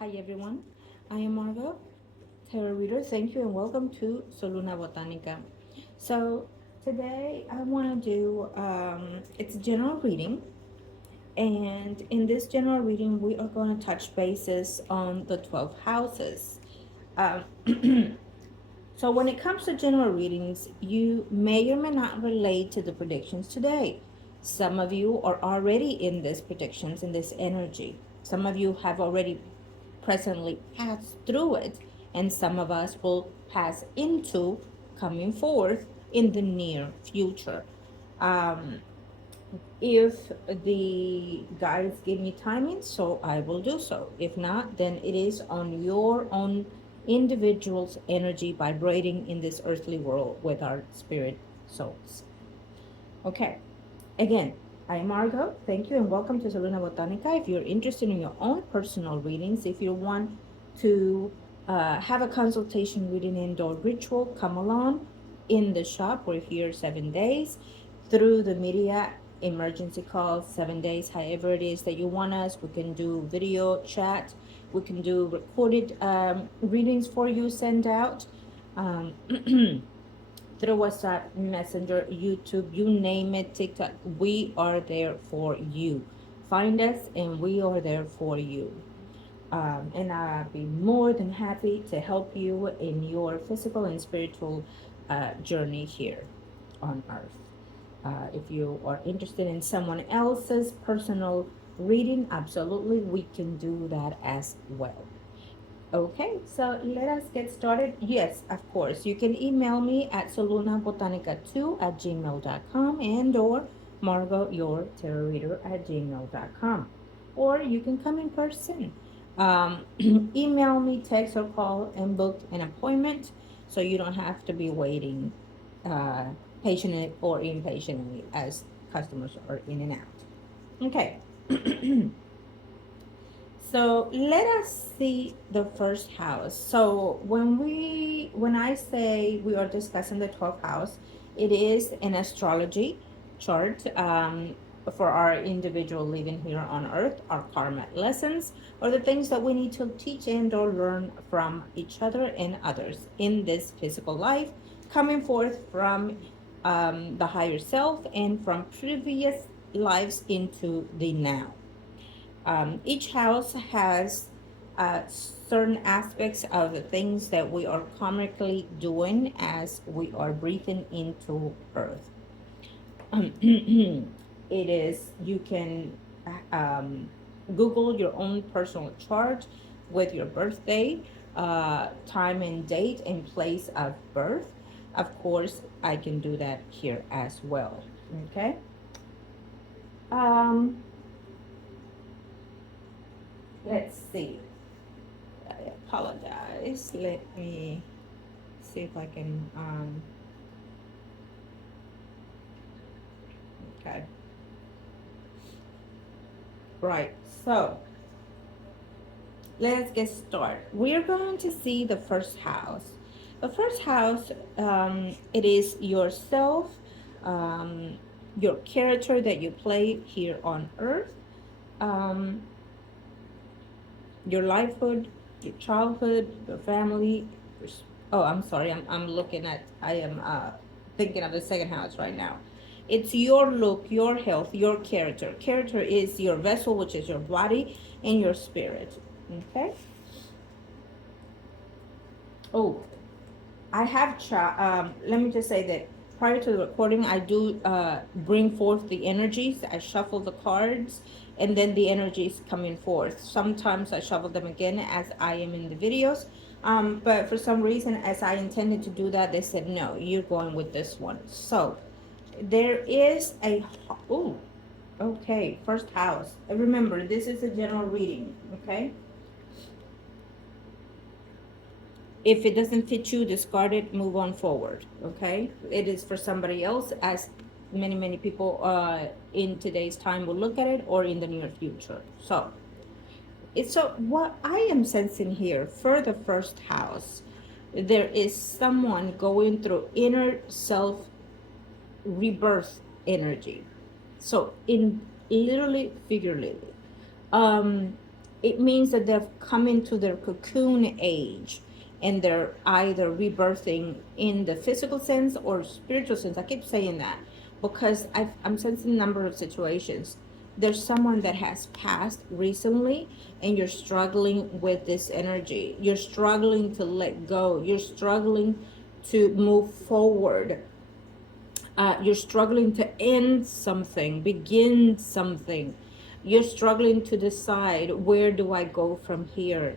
Hi everyone, I am Margot, tarot reader. Thank you and welcome to Soluna Botanica. So today I want to do it's a general reading, and in this general reading we are going to touch bases on the 12 houses. Um, so when it comes to general readings, you may or may not relate to the predictions today. Some of you are already in these predictions, in this energy. Some of you have already presently passed through it, and some of us will pass into coming forth in the near future. Um, if the guides give me timing, so I will do so. If not, then it is on your own individual's energy vibrating in this earthly world with our spirit souls. Okay. Again, I'm Margot. Thank you and welcome to Saluna Botanica. If you're interested in your own personal readings, if you want to have a consultation reading indoor ritual, come along in the shop. We're here 7 days through the media emergency calls, 7 days, however it is that you want us. We can do video chat. We can do recorded readings for you, send out. Um, through WhatsApp, Messenger, YouTube, you name it, TikTok. We are there for you. Find us, and we are there for you. And I'll be more than happy to help you in your physical and spiritual journey here on Earth. If you are interested in someone else's personal reading, absolutely, we can do that as well. Okay, so let us get started. Yes, of course. You can email me at solunabotanica2@gmail.com and or Margot your tarot reader at gmail.com. Or you can come in person. Email me, text or call and book an appointment so you don't have to be waiting uh, patiently or impatiently as customers are in and out. Okay. So let us see the first house. So when I say we are discussing the 12th house, it is an astrology chart for our individual living here on earth, our karma lessons, or the things that we need to teach and or learn from each other and others in this physical life, coming forth from the higher self and from previous lives into the now. Each house has certain aspects of the things that we are karmically doing as we are breathing into earth. It is, you can um, Google your own personal chart with your birthday, time and date, and place of birth. Of course, I can do that here as well. Okay. Um, let's see. I apologize. Let me see if I can, okay. Right. So let's get started. We're going to see the first house. The first house, it is yourself, um, your character that you play here on earth, um, your lifehood, your childhood, your family. Oh, I'm sorry. I'm looking at, I am thinking of the second house right now. It's your look, your health, your character. Character is your vessel, which is your body and your spirit. Okay. Oh, I have let me just say that prior to the recording, I do bring forth the energies. I shuffle the cards, and then the energies coming forth. Sometimes I shuffle them again as I am in the videos. But for some reason, as I intended to do that, they said, no, you're going with this one. So there is a, oh, okay, first house. Remember, this is a general reading, okay? If it doesn't fit you, discard it, move on forward. Okay, it is for somebody else, as many people in today's time will look at it, or in the near future. So it's, so what I am sensing here for the first house, there is someone going through inner self rebirth energy. So in literally, figuratively, um it means that they're coming to their cocoon age, and they're either rebirthing in the physical sense or spiritual sense. I keep saying that because I'm sensing a number of situations. There's someone that has passed recently, and you're struggling with this energy. You're struggling to let go. You're struggling to move forward. You're struggling to end something, begin something. You're struggling to decide, where do I go from here?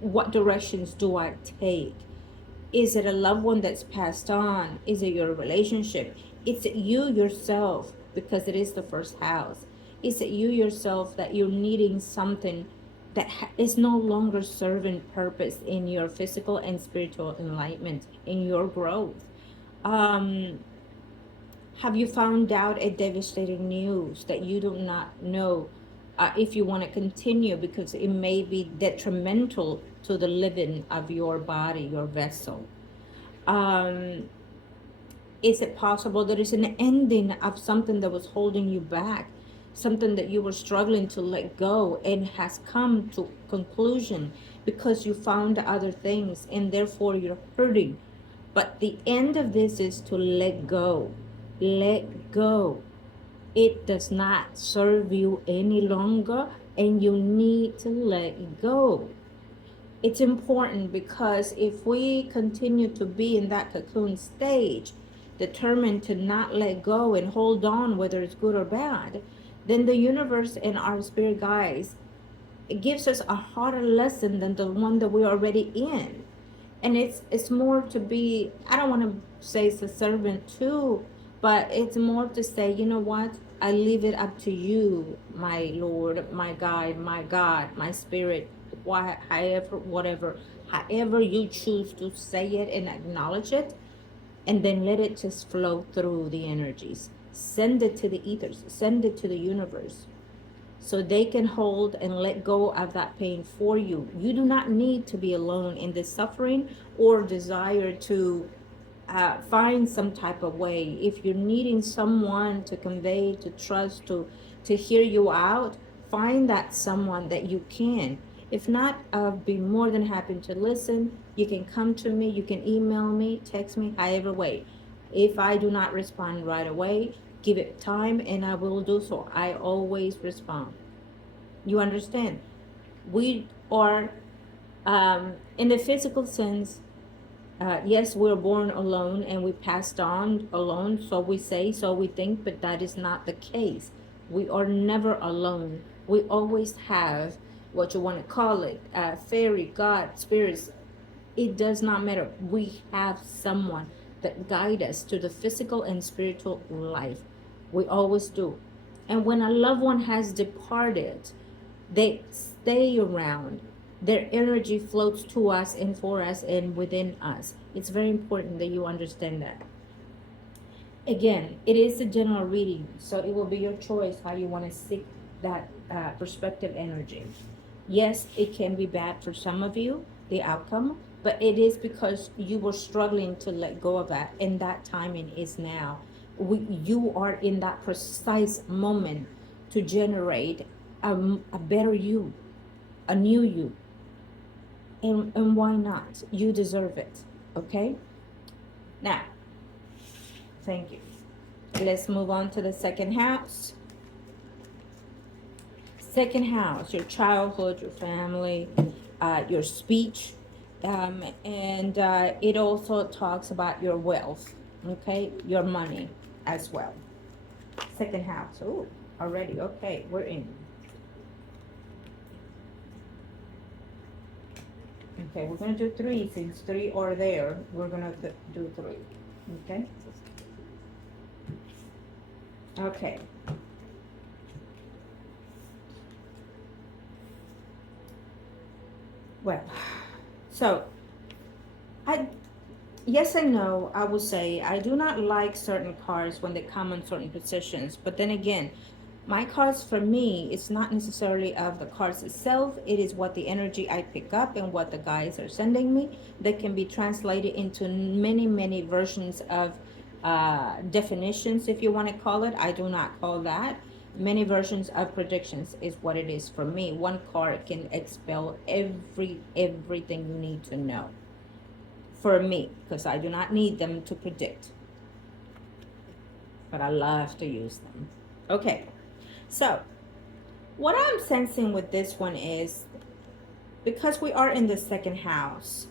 What directions do I take? Is it a loved one that's passed on? Is it your relationship? Is it you yourself? Because it is the first house. Is it you yourself that you're needing something that is no longer serving purpose in your physical and spiritual enlightenment, in your growth? Um, have you found out a devastating news that you do not know if you want to continue, because it may be detrimental to the living of your body, your vessel? Um, is it possible that it's an ending of something that was holding you back, something that you were struggling to let go, and has come to conclusion because you found other things and therefore you're hurting? But the end of this is to let go. Let go. It does not serve you any longer, and you need to let go. It's important, because if we continue to be in that cocoon stage, determined to not let go and hold on, whether it's good or bad, then the universe and our spirit guides, it gives us a harder lesson than the one that we're already in. And it's more to be, I don't want to say it's a servant too, but it's more to say, you know what, I leave it up to you, my Lord, my guide, my God, my spirit, why, however, whatever, however you choose to say it and acknowledge it, and then let it just flow through the energies. Send it to the ethers, send it to the universe, so they can hold and let go of that pain for you. You do not need to be alone in this suffering or desire to find some type of way. If you're needing someone to convey, to trust, to hear you out, find that someone that you can. If not, I'll be more than happy to listen. You can come to me, you can email me, text me, however way. If I do not respond right away, give it time and I will do so. I always respond. You understand? We are, in the physical sense, yes, we're born alone and we passed on alone, so we say, so we think, but that is not the case. We are never alone. We always have, what you want to call it, fairy, God, spirits. It does not matter. We have someone that guide us to the physical and spiritual life. We always do. And when a loved one has departed, they stay around. Their energy floats to us and for us and within us. It's very important that you understand that. Again, it is a general reading, so it will be your choice how you want to seek that perspective energy. Yes, it can be bad for some of you, the outcome, but it is because you were struggling to let go of that, and that timing is now. You are in that precise moment to generate a better you, a new you. And why not? You deserve it. Okay? Now, thank you. Let's move on to the second house. Second house, your childhood, your family, your speech, and it also talks about your wealth, okay? Your money as well. Second house. Oh, already. Okay, we're in. Okay, we're going to do three. Since three are there, we're going to do three. Okay? Okay. Well, so yes and no, I would say I do not like certain cards when they come in certain positions. But then again, my cards for me, it's not necessarily of the cards itself. It is what the energy I pick up and what the guides are sending me. That can be translated into many, many versions of definitions, if you want to call it. I do not call that. Many versions of predictions is what it is for me. One card can expel everything you need to know for me, because I do not need them to predict, but I love to use them. Okay, so what I'm sensing with this one is, because we are in the second house,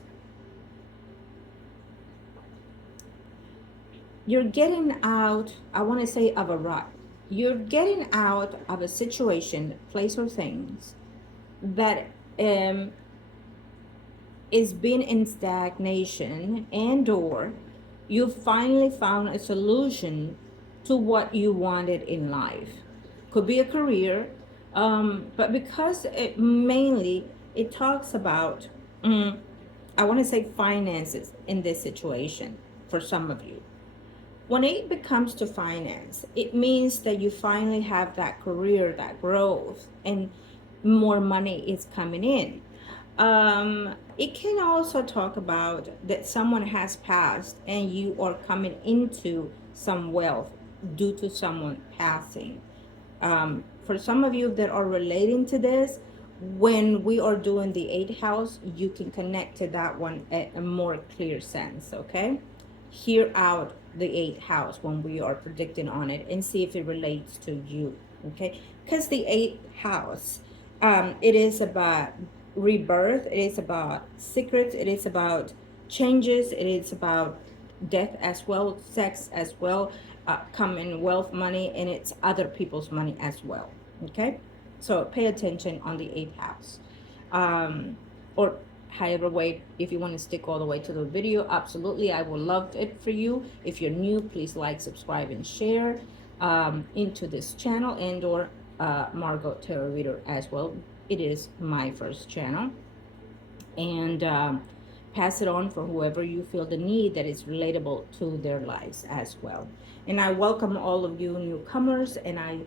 you're getting out, I want to say, of a rut. You're getting out of a situation, place, or things that is been in stagnation, and or you finally found a solution to what you wanted in life. Could be a career, but because it mainly it talks about I want to say finances in this situation for some of you. When it becomes to finance, it means that you finally have that career, that growth, and more money is coming in. It can also talk about that someone has passed and you are coming into some wealth due to someone passing. For some of you that are relating to this, when we are doing the eighth house, you can connect to that one at a more clear sense, okay? Hear out the eighth house when we are predicting on it and see if it relates to you, okay? Because the eighth house, it is about rebirth, it is about secrets, it is about changes, it is about death as well, sex as well, coming wealth, money, and it's other people's money as well, okay? So pay attention on the eighth house. Or however way, if you want to stick all the way to the video, absolutely, I would love it for you. If you're new, please like, subscribe, and share into this channel, and or Margot Tarot Reader as well. It is my first channel, and pass it on for whoever you feel the need that is relatable to their lives as well. And I welcome all of you newcomers, and I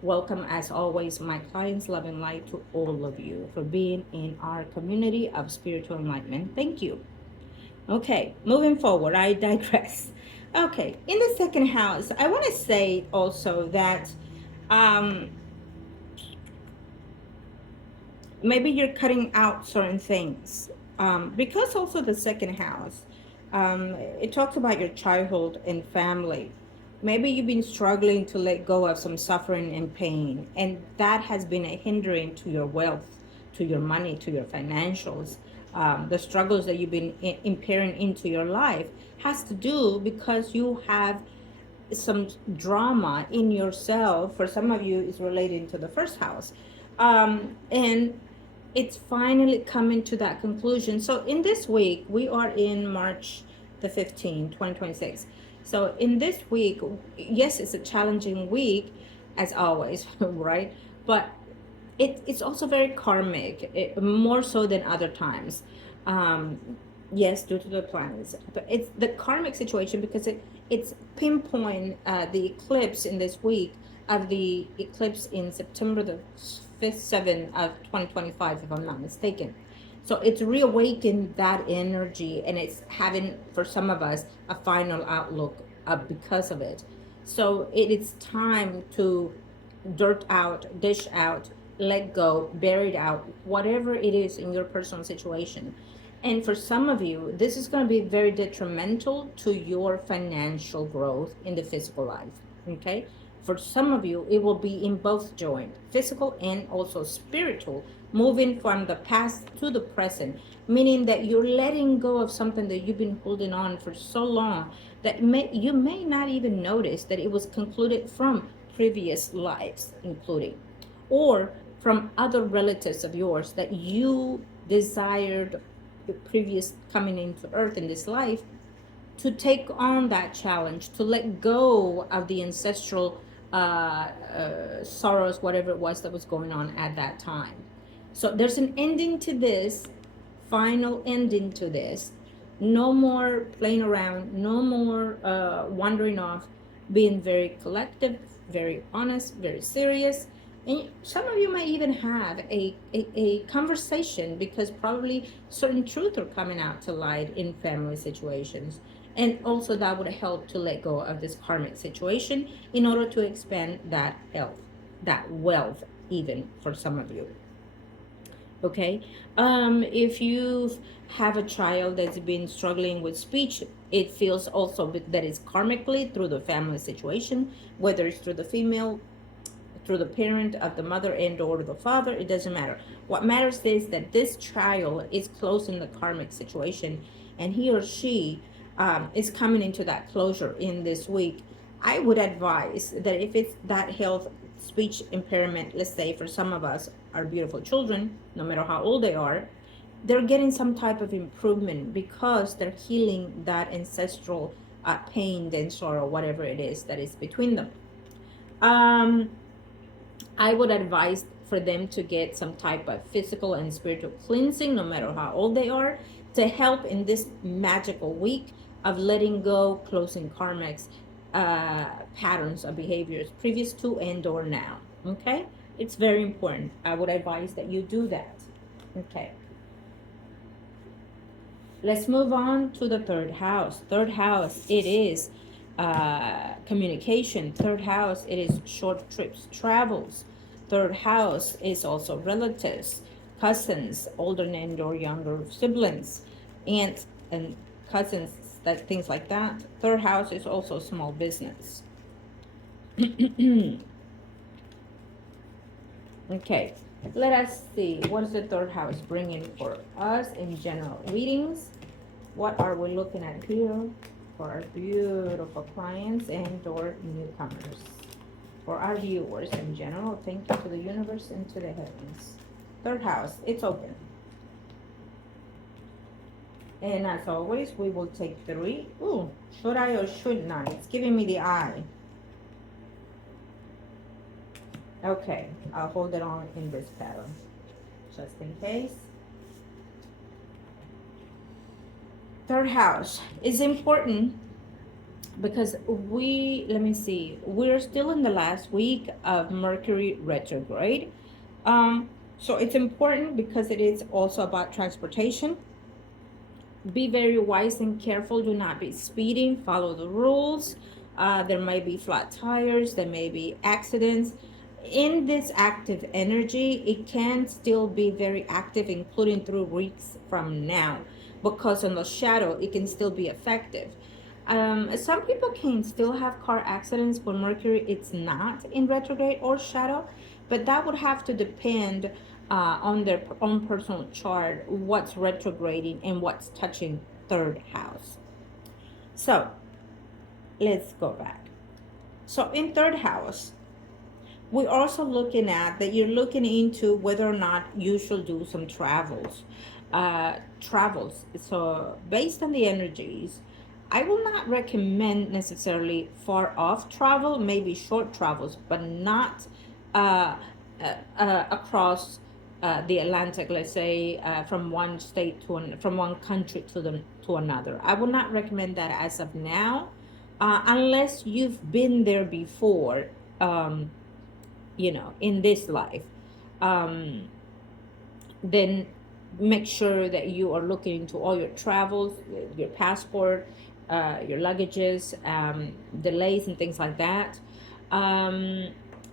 welcome, as always, my clients, love and light to all of you for being in our community of spiritual enlightenment. Thank you. Okay, moving forward, I digress. Okay, in the second house, I want to say also that maybe you're cutting out certain things, because also the second house, it talks about your childhood and family. Maybe you've been struggling to let go of some suffering and pain, and that has been a hindering to your wealth, to your money, to your financials. The struggles that you've been impairing into your life has to do because you have some drama in yourself. For some of you, it's related to the first house, and it's finally coming to that conclusion. So in this week, we are in March the 15th, 2026. So in this week, yes, it's a challenging week as always, right? But it's also very karmic, more so than other times. Yes, due to the planets, but it's the karmic situation because it's pinpoint the eclipse in this week of the eclipse in September the 5th, 7th of 2025, if I'm not mistaken. So it's reawakened that energy, and it's having, for some of us, a final outlook because of it. So it is time to dirt out, dish out, let go, bury it out, whatever it is in your personal situation. And for some of you, this is going to be very detrimental to your financial growth in the physical life. Okay? For some of you, it will be in both joint, physical and also spiritual, moving from the past to the present, meaning that you're letting go of something that you've been holding on for so long that you may not even notice that it was concluded from previous lives, including, or from other relatives of yours that you desired the previous coming into earth in this life to take on that challenge, to let go of the ancestral sorrows, whatever it was that was going on at that time. So there's an ending to this, final ending to this. No more playing around, no more wandering off, being very collective, very honest, very serious. And some of you might even have a conversation because probably certain truths are coming out to light in family situations. And also that would help to let go of this karmic situation in order to expand that health. that wealth, even for some of you. Okay. If you have a child that's been struggling with speech, it feels also that it's karmically through the family situation, whether it's through the female, through the parent of the mother and or the father. It doesn't matter. What matters is that this child is close in the karmic situation, and he or she is coming into that closure in this week. I would advise that if it's that health speech impairment, let's say for some of us, our beautiful children, no matter how old they are, they're getting some type of improvement because they're healing that ancestral pain and sorrow, whatever it is that is between them. um I would advise for them to get some type of physical and spiritual cleansing, no matter how old they are, to help in this magical week of letting go, closing karmics, patterns of behaviors previous to and or now. Okay, it's very important. I would advise that you do that. Okay. Let's move on to the third house. Third house, it is communication. Third house, it is short trips, travels. Third house is also relatives, cousins, older and or younger siblings, aunts and cousins, that things like that. Third house is also small business. Okay, let us see. What is the third house bringing for us in general readings? What are we looking at here for our beautiful clients and or newcomers? For our viewers in general, thank you to the universe and to the heavens. Third house, it's open. And as always, we will take 3. Ooh, should I or should not? It's giving me the eye. Okay, I'll hold it on in this pattern, just in case. Third house is important because let me see, we're still in the last week of Mercury retrograde. So it's important because it is also about transportation. Be very wise and careful. Do not be speeding. Follow the rules. There may be flat tires. There may be accidents. In this active energy, it can still be very active, including through weeks from now, because in the shadow, it can still be effective. Some people can still have car accidents when Mercury it's not in retrograde or shadow, but that would have to depend on their own personal chart, what's retrograding and what's touching third house. So let's go back. So in third house, we're also looking at that you're looking into whether or not you should do some travels. So based on the energies, I will not recommend necessarily far off travel, maybe short travels, but not uh, across the Atlantic, let's say from one state from one country to another. I would not recommend that as of now, unless you've been there before. In this life, then make sure that you are looking into all your travels, your passport, your luggages, delays and things like that.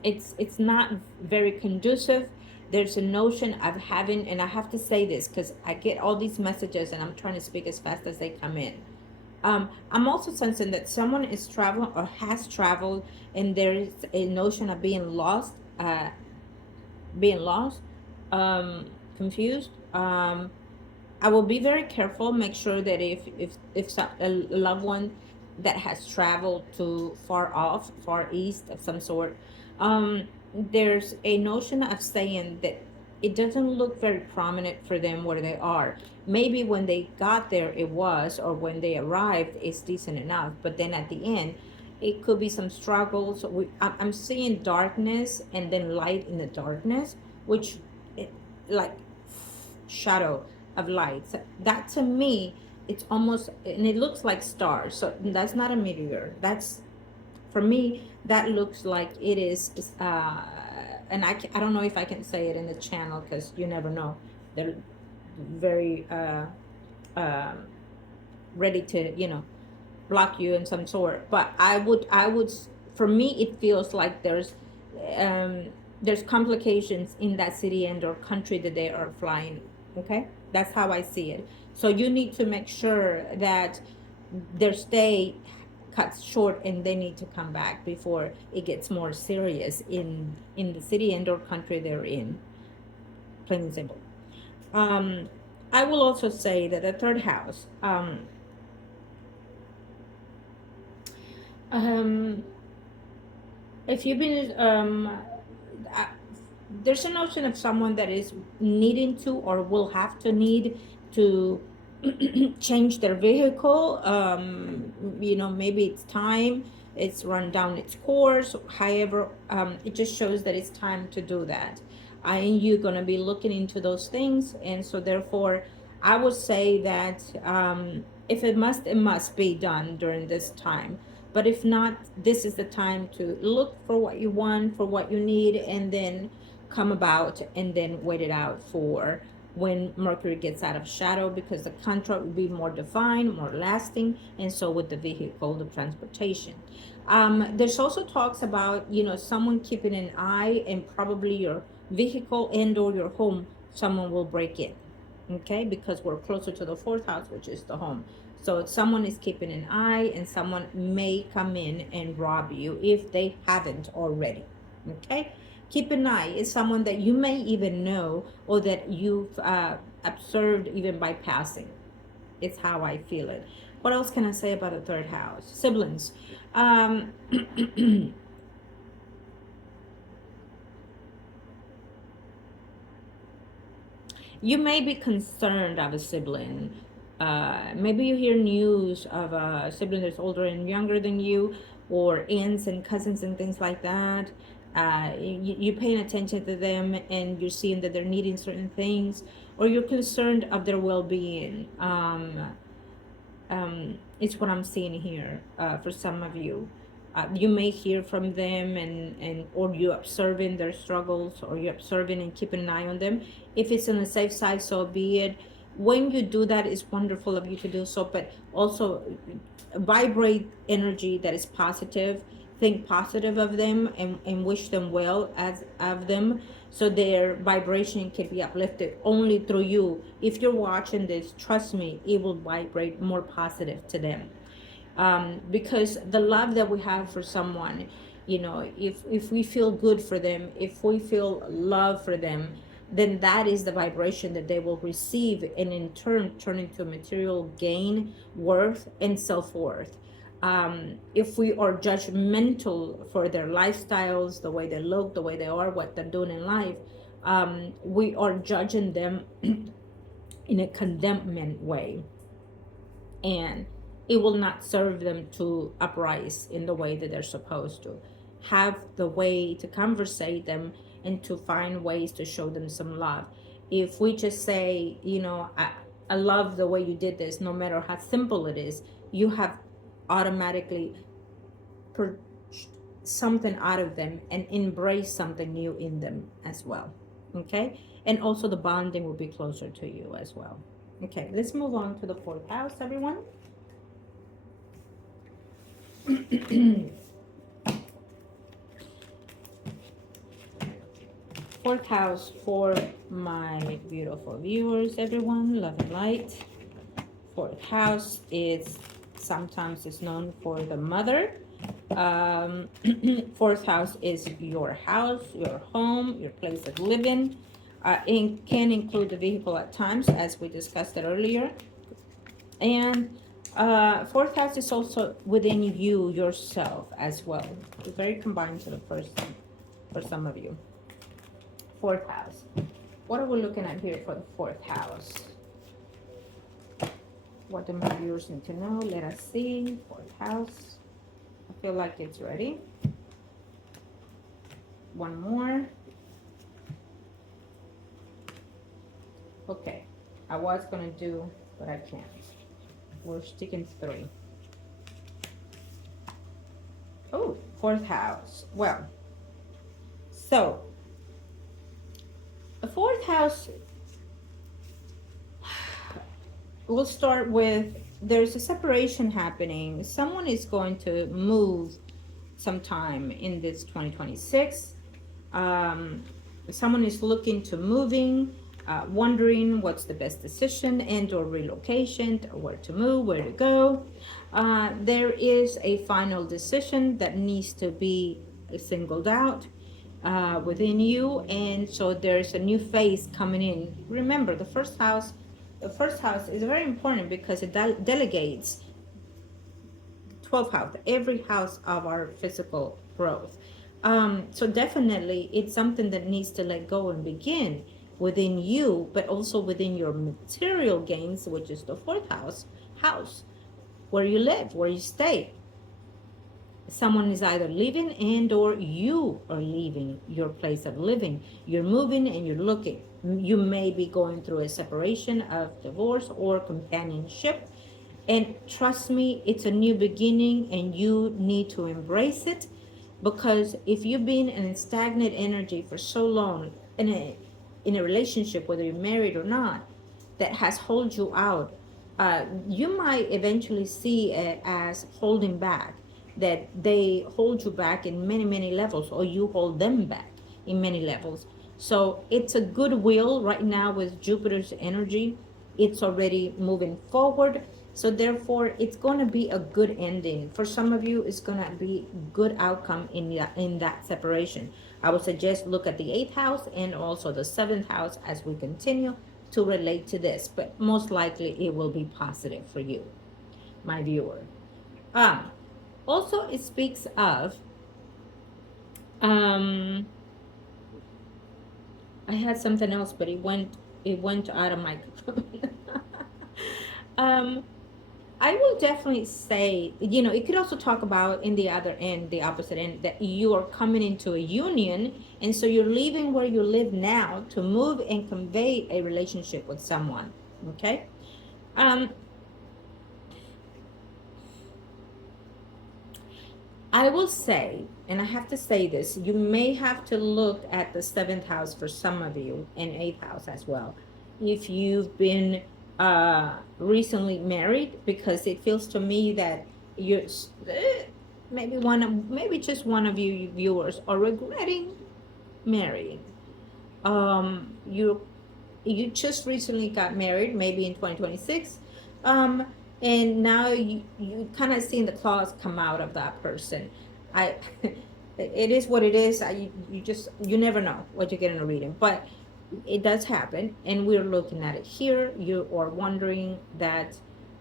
It's not very conducive. There's a notion of having, and I have to say this because I get all these messages and I'm trying to speak as fast as they come in. I'm also sensing that someone is traveling or has traveled, and there is a notion of being lost, confused. I will be very careful. Make sure that if a loved one that has traveled to far east of some sort, there's a notion of saying that it doesn't look very prominent for them where they are. Maybe when they got there it was, or when they arrived it's decent enough, but then at the end it could be some struggles. I'm seeing darkness and then light in the darkness, which like shadow of light. So that to me, it's almost, and it looks like stars. So that's not a meteor. That's, for me, that looks like it is. And I don't know if I can say it in the channel because you never know. They're very ready to block you in some sort. But I would for me it feels like there's um, there's complications in that city and or country that they are flying. Okay, that's how I see it. So you need to make sure that their stay cuts short and they need to come back before it gets more serious in the city and or country they're in, plain and simple. um I will also say that the third house, um if you've been uh, there's a notion of someone that is needing to or will have to need to change their vehicle. Maybe it's time, it's run down its course. However, it just shows that it's time to do that. And you're going to be looking into those things. And so therefore, I would say that if it must be done during this time. But if not, this is the time to look for what you want, for what you need, and then come about and then wait it out for when Mercury gets out of shadow, because the contract will be more defined, more lasting, and so with the vehicle, the transportation. There's also talks about, someone keeping an eye, and probably your vehicle and or your home, someone will break in. Okay, because we're closer to the fourth house, which is the home. So someone is keeping an eye, and someone may come in and rob you if they haven't already. Okay, keep an eye. It's someone that you may even know, or that you've observed even by passing. It's how I feel it. What else can I say about the third house? Siblings. Um, you may be concerned of a sibling. Maybe you hear news of a sibling that's older and younger than you, or aunts and cousins and things like that. You're paying attention to them, and you're seeing that they're needing certain things, or you're concerned of their well-being. It's what I'm seeing here for some of you. You may hear from them, and or you're observing their struggles, or you're observing and keeping an eye on them. If it's on the safe side, so be it. When you do that, it's wonderful of you to do so, but also vibrate energy that is positive. Think positive of them, and wish them well as of them, so their vibration can be uplifted only through you. If you're watching this, trust me, it will vibrate more positive to them. Because the love that we have for someone, if we feel good for them, if we feel love for them, then that is the vibration that they will receive, and in turn turn into material gain, worth, and self-worth. If we are judgmental for their lifestyles, the way they look, the way they are, what they're doing in life, we are judging them in a condemnment way, and it will not serve them to uprise in the way that they're supposed to. Have the way to conversate them, and to find ways to show them some love. If we just say, I love the way you did this, no matter how simple it is, you have automatically purged something out of them and embrace something new in them as well. Okay, and also the bonding will be closer to you as well. Okay, let's move on to the fourth house, everyone. Fourth house for my beautiful viewers, everyone, love and light. Fourth house is sometimes is known for the mother. Fourth house is your house, your home, your place of living. It can include the vehicle at times, as we discussed it earlier. And fourth house is also within you, yourself, as well. It's very combined to the first one for some of you. Fourth house. What are we looking at here for the fourth house? What do my viewers need to know? Let us see. Fourth house. I feel like it's ready. One more. Okay. I was going to do, but I can't. We're sticking 3. Oh, fourth house. Well, so the fourth house, we'll start with, there's a separation happening. Someone is going to move sometime in this 2026. um, someone is looking to moving, wondering what's the best decision and or relocation, or where to move, where to go. There is a final decision that needs to be singled out within you, and so there's a new phase coming in. Remember, the first house is very important because it delegates 12th house, every house of our physical growth. So definitely it's something that needs to let go and begin within you, but also within your material gains, which is the fourth house, where you live, where you stay. Someone is either leaving and or you are leaving your place of living. You're moving and you're looking. You may be going through a separation, of divorce, or companionship. And trust me, it's a new beginning and you need to embrace it, because if you've been in a stagnant energy for so long in a relationship, whether you're married or not, that has hold you out, you might eventually see it as holding back, that they hold you back in many, many levels, or you hold them back in many levels. So it's a goodwill right now with Jupiter's energy. It's already moving forward. So therefore, it's going to be a good ending. For some of you, it's going to be good outcome in that separation. I would suggest look at the 8th house and also the 7th house as we continue to relate to this, but most likely it will be positive for you, my viewer. Also, it speaks of, I had something else, but it went out of my um, I will definitely say, it could also talk about in the other end, the opposite end, that you are coming into a union. And so you're leaving where you live now to move and convey a relationship with someone. Okay. Um, I will say, and I have to say this, you may have to look at the 7th house for some of you, and 8th house as well, if you've been recently married, because it feels to me that you're maybe just one of you viewers are regretting marrying. You just recently got married, maybe in 2026, um, and now you kind of seen the claws come out of that person. I, it is what it is. You never know what you get in a reading, but it does happen, and we're looking at it here. You are wondering that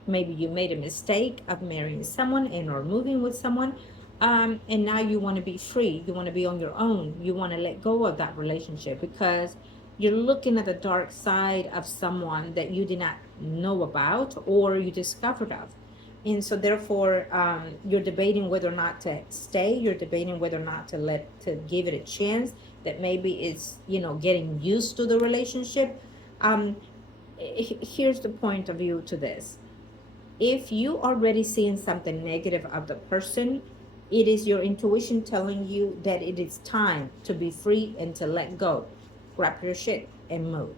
maybe you made a mistake of marrying someone and or moving with someone, and now you want to be free. You want to be on your own. You want to let go of that relationship because you're looking at the dark side of someone that you did not know about or you discovered of. And so therefore, you're debating whether or not to stay. You're debating whether or not to give it a chance, that maybe it's getting used to the relationship. um Here's the point of view to this. If you already seeing something negative of the person, it is your intuition telling you that it is time to be free and to let go. Grab your shit and move.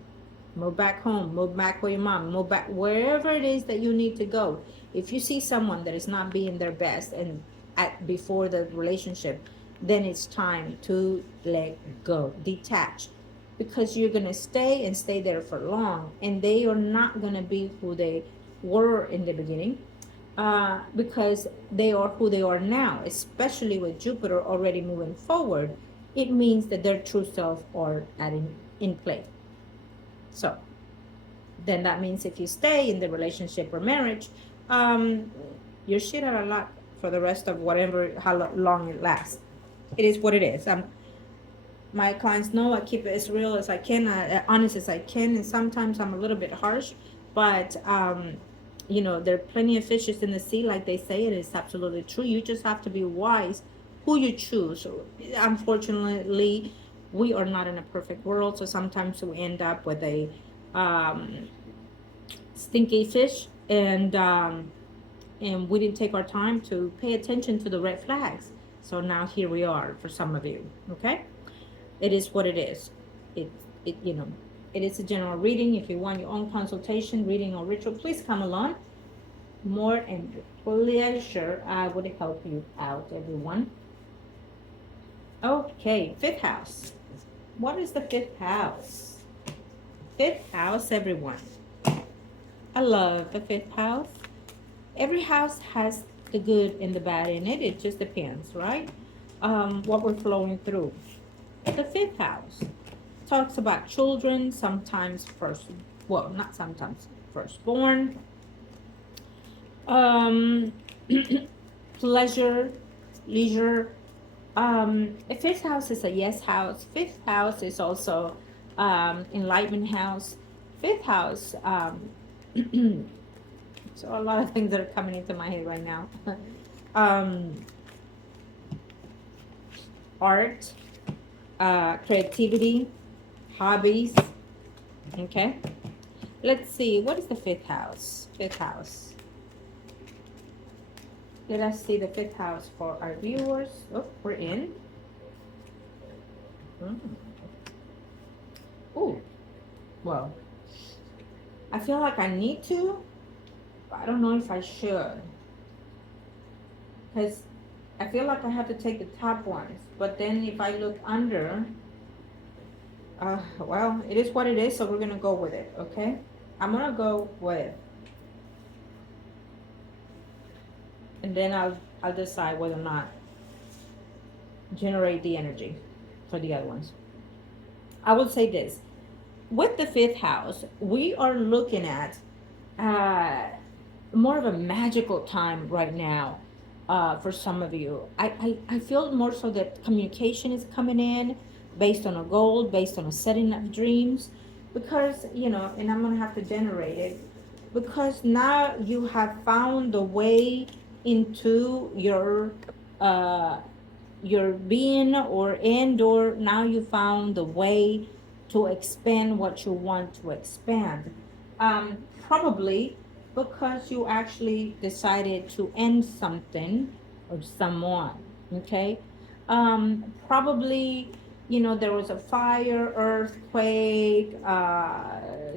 Move back home, move back with your mom, move back wherever it is that you need to go. If you see someone that is not being their best and before the relationship, then it's time to let go, detach, because you're going to stay and stay there for long, and they are not going to be who they were in the beginning, because they are who they are now, especially with Jupiter already moving forward. It means that their true self are in play. So then that means if you stay in the relationship or marriage, you're shit out of luck for the rest of how long it lasts. It is what it is. My clients know I keep it as real as I can, honest as I can, and sometimes I'm a little bit harsh, but there are plenty of fishes in the sea, like they say. It is absolutely true. You just have to be wise who you choose. Unfortunately, we are not in a perfect world, so sometimes we end up with a stinky fish, and we didn't take our time to pay attention to the red flags. So now here we are for some of you. Okay, it is what it is. It is a general reading. If you want your own consultation, reading, or ritual, please come along. More and pleasure. I would help you out, everyone. Okay, 5th house. What is the fifth house? Fifth house, everyone. I love the fifth house. Every house has the good and the bad in it. It just depends, right? What we're flowing through. The fifth house talks about children, sometimes first, well, not sometimes, firstborn, um, pleasure, leisure. The fifth house is a yes house. Fifth house is also enlightenment house. Fifth house, so a lot of things that are coming into my head right now. um, Art, creativity, hobbies. Okay, let's see. What is the fifth house? Fifth house. Let us see the fifth house for our viewers. Oh, we're in. Mm. Oh, well, I feel like I need to, but I don't know if I should. Because I feel like I have to take the top ones. But then if I look under, well, it is what it is, so we're going to go with it, okay? I'm going to go with, and then I'll decide whether or not generate the energy for the other ones. I will say this. With the fifth house, we are looking at uh, more of a magical time right now for some of you. I feel more so that communication is coming in based on a goal, based on a setting of dreams, because, and I'm going to have to generate it, because now you have found the way into uh, your being, or now you found the way to expand what you want to expand. Probably because you actually decided to end something or someone. Okay. Probably, there was a fire, earthquake,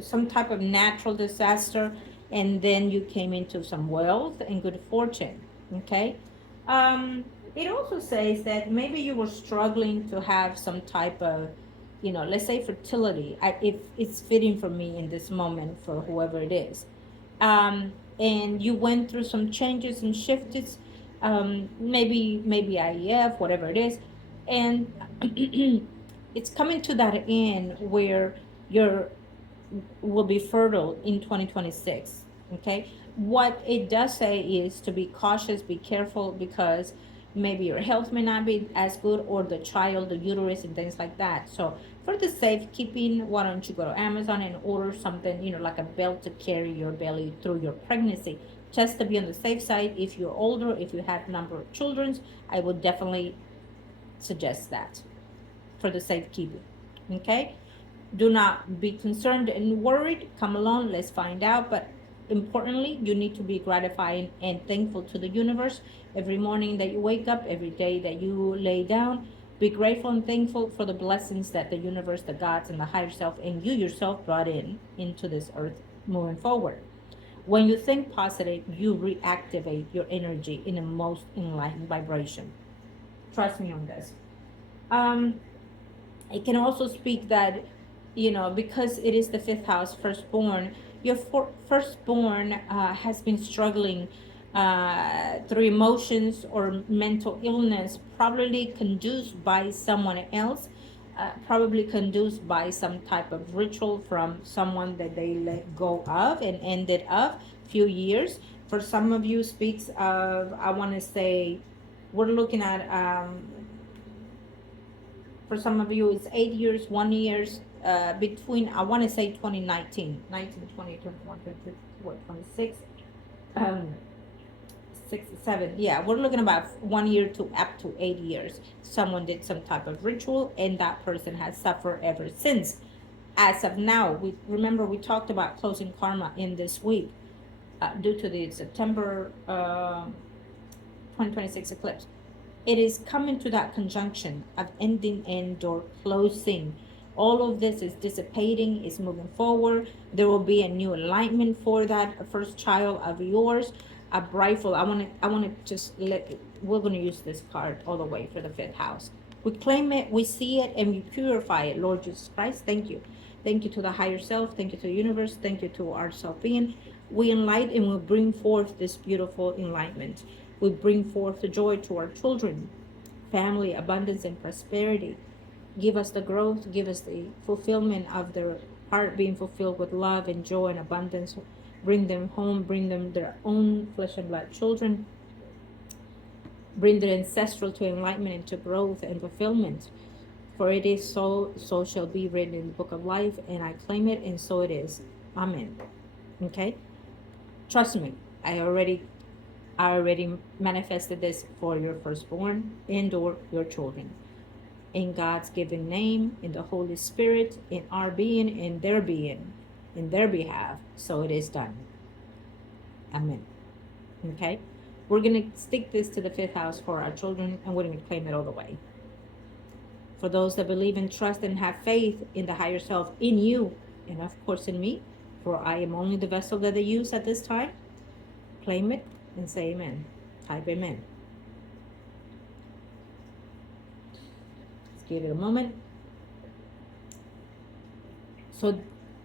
some type of natural disaster, and then you came into some wealth and good fortune. Okay. um, it also says that maybe you were struggling to have some type of, let's say fertility. If it's fitting for me in this moment for whoever it is, and you went through some changes and shifts, maybe IEF, whatever it is, and it's coming to that end where you're will be fertile in 2026. Okay, what it does say is to be cautious, be careful, because maybe your health may not be as good, or the child, the uterus and things like that. So for the safekeeping, why don't you go to Amazon and order something, like a belt to carry your belly through your pregnancy, just to be on the safe side. If you're older, if you have number of children, I would definitely suggest that for the safekeeping. Okay, do not be concerned and worried. Come along, let's find out. But importantly, you need to be gratifying and thankful to the universe every morning that you wake up, every day that you lay down. Be grateful and thankful for the blessings that the universe, the gods, and the higher self, and you yourself brought in into this earth moving forward. When you think positive, you reactivate your energy in the most enlightened vibration. Trust me on this. Um, it can also speak that, because it is the fifth house, firstborn, your firstborn has been struggling through emotions or mental illness, probably conduced by someone else, probably conduced by some type of ritual from someone that they let go of and ended up few years. For some of you, speaks of, I want to say, we're looking at, for some of you, it's 8 years, 1 years, between, I want to say 2019, 19, 20, 21, 22, what, 26, 6, 7. Yeah, we're looking about 1 year to up to 8 years. Someone did some type of ritual, and that person has suffered ever since. As of now, we talked about closing karma in this week, due to the September 2026 eclipse. It is coming to that conjunction of ending and or closing. All of this is dissipating, is moving forward. There will be a new alignment for that first child of yours. A brightful. I want to just we're going to use this card all the way for the fifth house. We claim it, we see it, and we purify it. Lord Jesus Christ, thank you. Thank you to the higher self. Thank you to the universe. Thank you to our self being. We enlighten and we bring forth this beautiful enlightenment. We bring forth the joy to our children, family, abundance, and prosperity. Give us the growth. Give us the fulfillment of their heart being fulfilled with love and joy and abundance. Bring them home. Bring them their own flesh and blood children. Bring their ancestral to enlightenment and to growth and fulfillment. For it is so, so shall be written in the book of life, and I claim it, and so it is. Amen. Okay? Trust me, I already manifested this for your firstborn and or your children. In God's given name, in the Holy Spirit, in our being, in their behalf, so it is done. Amen. Okay? We're going to stick this to the 5th house for our children, and we're going to claim it all the way. For those that believe and trust and have faith in the higher self, in you, and of course in me, for I am only the vessel that they use at this time, claim it and say amen. Type amen. Let's give it a moment. So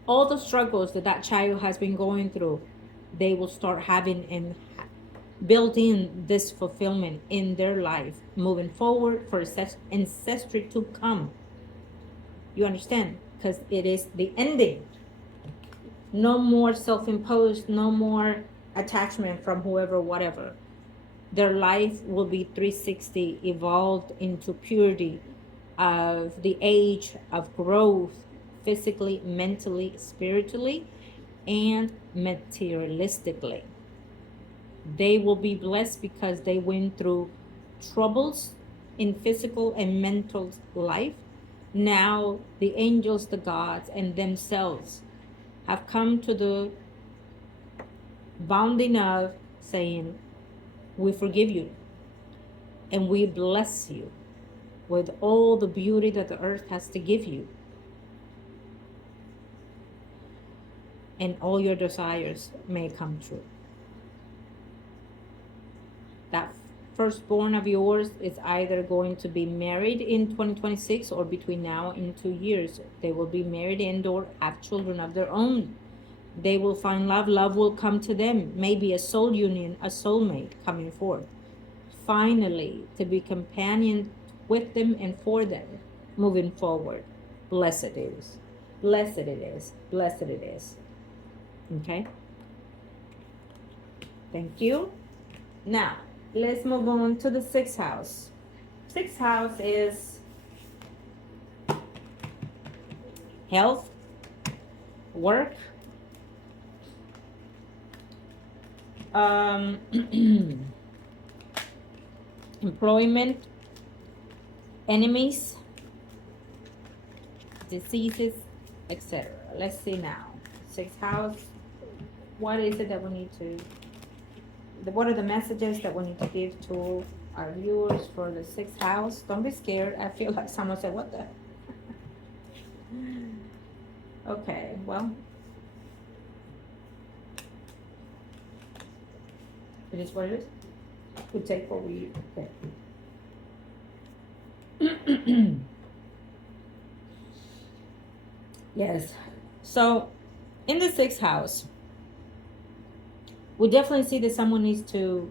all the struggles that child has been going through, they will start having and build in this fulfillment in their life moving forward for ancestry to come. You understand? Because it is the ending. No more self-imposed, no more attachment from whoever, whatever. Their life will be 360, evolved into purity of the age of growth, physically, mentally, spiritually, and materialistically. They will be blessed because they went through troubles in physical and mental life. Now the angels, the gods, and themselves have come to the bounding of saying, we forgive you and we bless you with all the beauty that the earth has to give you. And all your desires may come true. That firstborn of yours is either going to be married in 2026 or between now and 2 years. They will be married and or have children of their own. They will find love. Love will come to them. Maybe a soul union, a soulmate coming forth. Finally, to be companion with them and for them moving forward. Blessed it is. Blessed it is. Blessed it is. Okay? Thank you. Now, let's move on to the 6th house. 6th house is health, work, employment, enemies, diseases, etc. Let's see now. 6th house. What is it that we need to, what are the messages that we need to give to our viewers for the 6th house? Don't be scared. I feel like someone said, what the? Okay, well, it is what it is. We take what we get. Yes. So, in the 6th house, we definitely see that someone needs to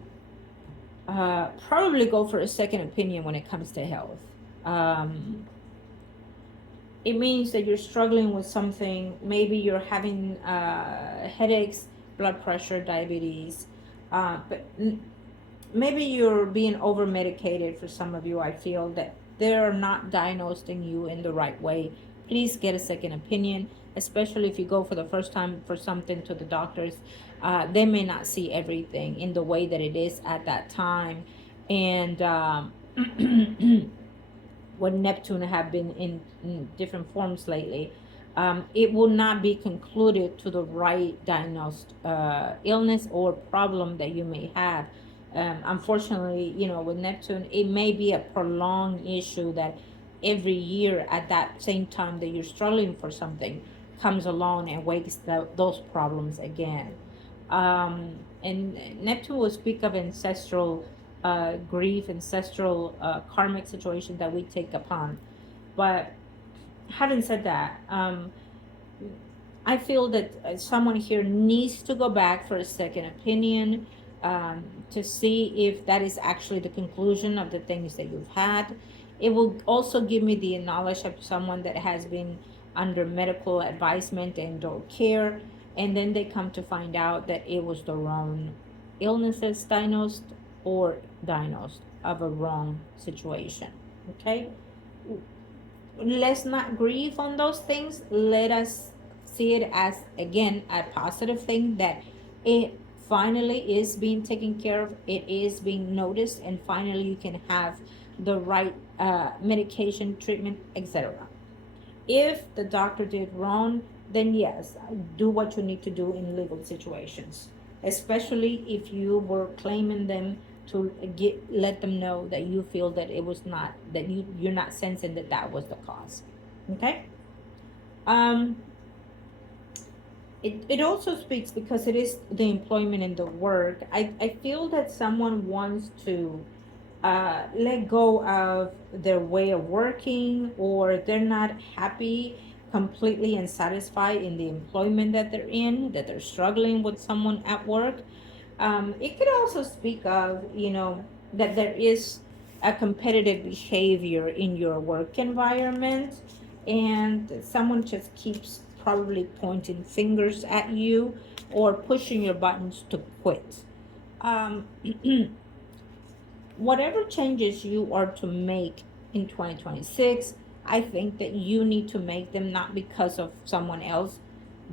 probably go for a second opinion when it comes to health. It means that you're struggling with something. Maybe you're having headaches, blood pressure, diabetes, but maybe you're being over medicated. For some of you, I feel that they're not diagnosing you in the right way. Please get a second opinion, especially if you go for the first time for something to the doctors. They may not see everything in the way that it is at that time. And when Neptune have been in different forms lately, it will not be concluded to the right diagnosed illness or problem that you may have. Unfortunately, with Neptune, it may be a prolonged issue that every year at that same time that you're struggling for something comes along and wakes those problems again. And Neptune will speak of ancestral grief, ancestral, karmic situation that we take upon. But having said that, I feel that someone here needs to go back for a second opinion, to see if that is actually the conclusion of the things that you've had. It will also give me the knowledge of someone that has been under medical advisement and or care, and then they come to find out that it was the wrong illnesses diagnosed, or diagnosed of a wrong situation. Okay, let's not grieve on those things. Let us see it as, again, a positive thing, that it finally is being taken care of, it is being noticed, and finally you can have the right medication, treatment, etc. If the doctor did wrong, then yes, do what you need to do in legal situations, especially if you were claiming them, to let them know that you feel that it was not, that you're not sensing that that was the cause. Okay. um it also speaks, because it is the employment and the work. I feel that someone wants to let go of their way of working, or they're not happy completely and satisfied in the employment that they're in, that they're struggling with someone at work. It could also speak of, that there is a competitive behavior in your work environment, and someone just keeps probably pointing fingers at you, or pushing your buttons to quit. Um, Whatever changes you are to make in 2026, I think that you need to make them not because of someone else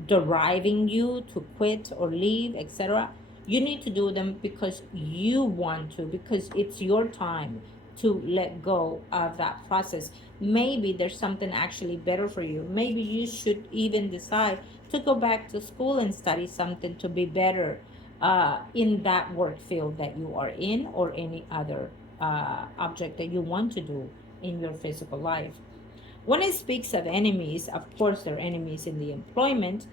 driving you to quit or leave, etc. You need to do them because you want to, because it's your time to let go of that process. Maybe there's something actually better for you. Maybe you should even decide to go back to school and study something to be better in that work field that you are in, or any other object that you want to do in your physical life. When it speaks of enemies, of course, there are enemies in the employment.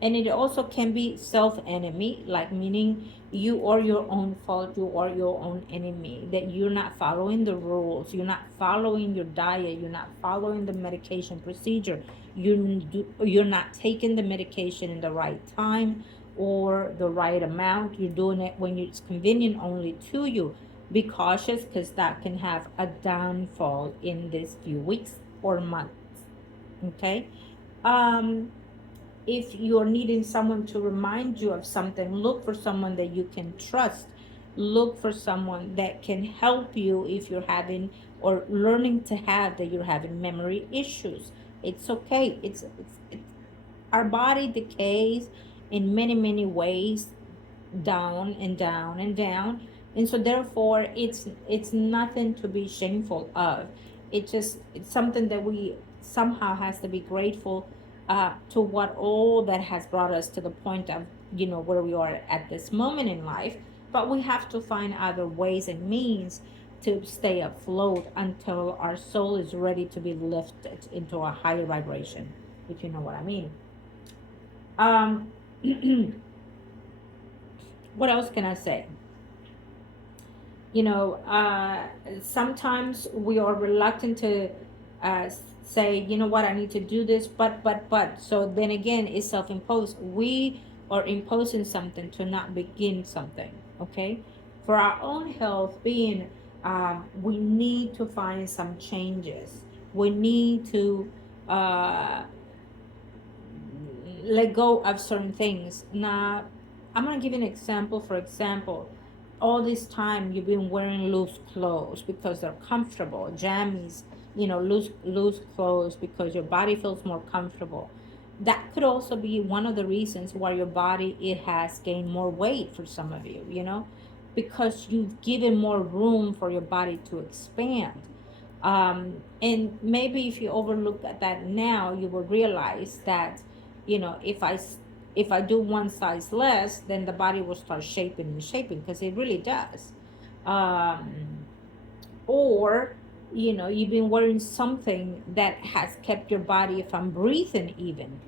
And it also can be self enemy, like meaning you are your own fault, you are your own enemy, that you're not following the rules, you're not following your diet, you're not following the medication procedure, you're not taking the medication in the right time or the right amount, you're doing it when it's convenient only to you. Be cautious, because that can have a downfall in these few weeks or months. Okay. um if you're needing someone to remind you of something, look for someone that you can trust. Look for someone that can help you if you're having, or learning to have, that you're having memory issues. It's okay. Our body decays in many, many ways, down and down and down, and so therefore it's nothing to be shameful of. It's something that we somehow has to be grateful to, what all that has brought us to the point of, where we are at this moment in life. But we have to find other ways and means to stay afloat until our soul is ready to be lifted into a higher vibration, if you know what I mean. um what else can I say? Sometimes we are reluctant to uh, say, what, I need to do this, but. So then again, it's self imposed. We are imposing something to not begin something, okay? For our own health being, we need to find some changes. We need to uh, let go of certain things. Now, I'm gonna give you an example. For example, all this time you've been wearing loose clothes because they're comfortable, jammies, loose clothes because your body feels more comfortable. That could also be one of the reasons why your body, it has gained more weight for some of you, because you've given more room for your body to expand. And maybe if you overlook at that now, you will realize that, if I do one size less, then the body will start shaping and shaping, because it really does. um, or you've been wearing something that has kept your body from breathing even,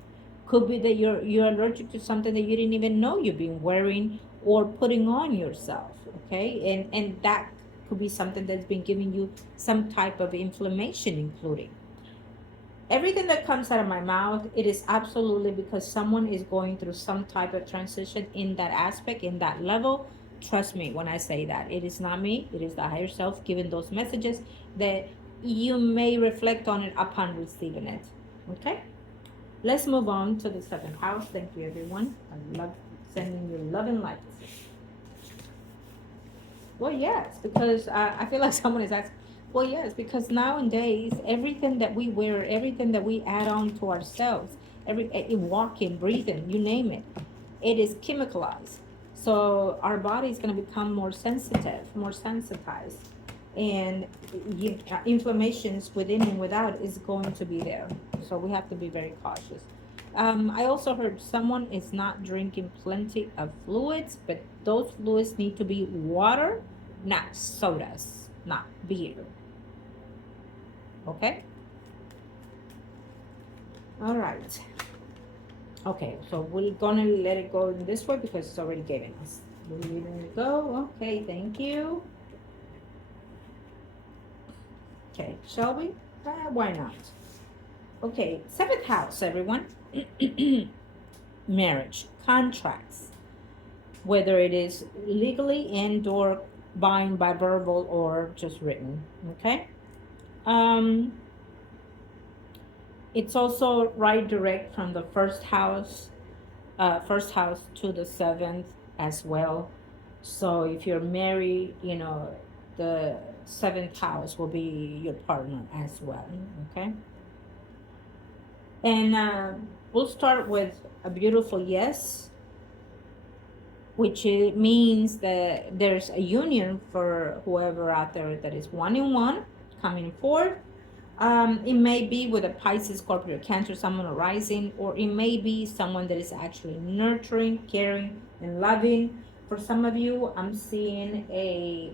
Could be that you're allergic to something that you didn't even know you've been wearing or putting on yourself. Okay, and that could be something that's been giving you some type of inflammation, including everything that comes out of my mouth. It is absolutely because someone is going through some type of transition in that aspect, in that level. Trust me when I say that. It is not me, it is the higher self giving those messages that you may reflect on it upon receiving it. Okay, let's move on to the second house. Thank you, everyone. I love sending you love and light. Well, yes, because I feel like someone is asking. Well, yes, because nowadays everything that we wear, everything that we add on to ourselves, walking, breathing, you name it, it is chemicalized. So our body is going to become more sensitive, more sensitized, and inflammations within and without is going to be there. So we have to be very cautious. I also heard someone is not drinking plenty of fluids, but those fluids need to be water, not sodas, not beer. Okay? All right. Okay, so we're gonna let it go in this way because it's already giving us. We're letting it go. Okay, thank you. Okay, shall we? Why not? Okay, seventh house, everyone. Marriage, contracts, whether it is legally and or bound by verbal or just written. Okay. It's also right direct from the first house to the seventh as well. So if you're married, the seventh house will be your partner as well. Okay. And we'll start with a beautiful yes, which it means that there's a union for whoever out there that is one in one coming forward. It may be with a Pisces, Scorpio, Cancer, someone arising, or it may be someone that is actually nurturing, caring, and loving. For some of you, I'm seeing a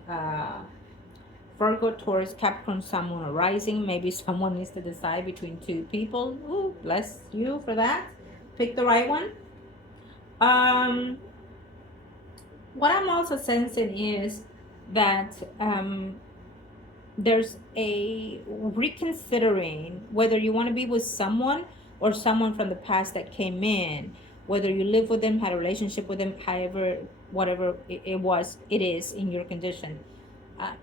Virgo, Taurus, Capricorn, someone arising. Maybe someone needs to decide between two people. Ooh, bless you for that. Pick the right one. What I'm also sensing is that there's a reconsidering whether you want to be with someone or someone from the past that came in, whether you live with them, had a relationship with them, however, whatever it is in your condition.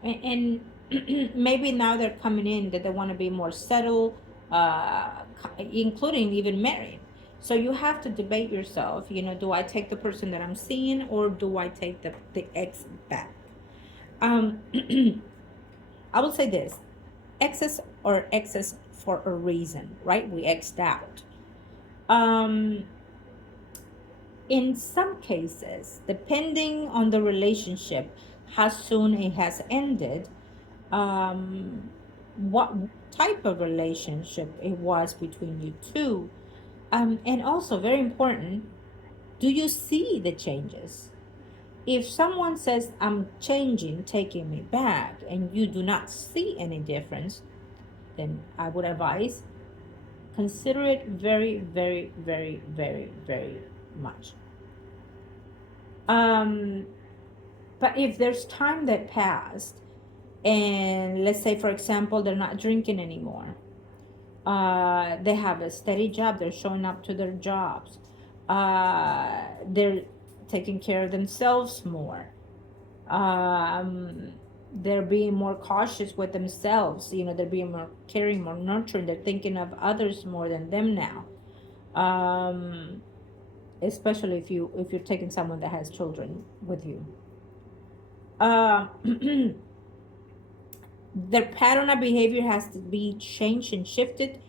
And maybe now they're coming in that they want to be more settled, including even married. So you have to debate yourself, do I take the person that I'm seeing or do I take the ex back? I will say this, excess or excess for a reason, right? We X'd out. In some cases, depending on the relationship, how soon it has ended, what type of relationship it was between you two, and also very important, do you see the changes? If someone says, I'm changing, taking me back, and you do not see any difference, then I would advise, consider it very, very, very, very, very much. But if there's time that passed, and let's say, for example, they're not drinking anymore, they have a steady job, they're showing up to their jobs, they're taking care of themselves more, they're being more cautious with themselves, they're being more caring, more nurturing, they're thinking of others more than them now, especially if you're taking someone that has children with you. Their pattern of behavior has to be changed and shifted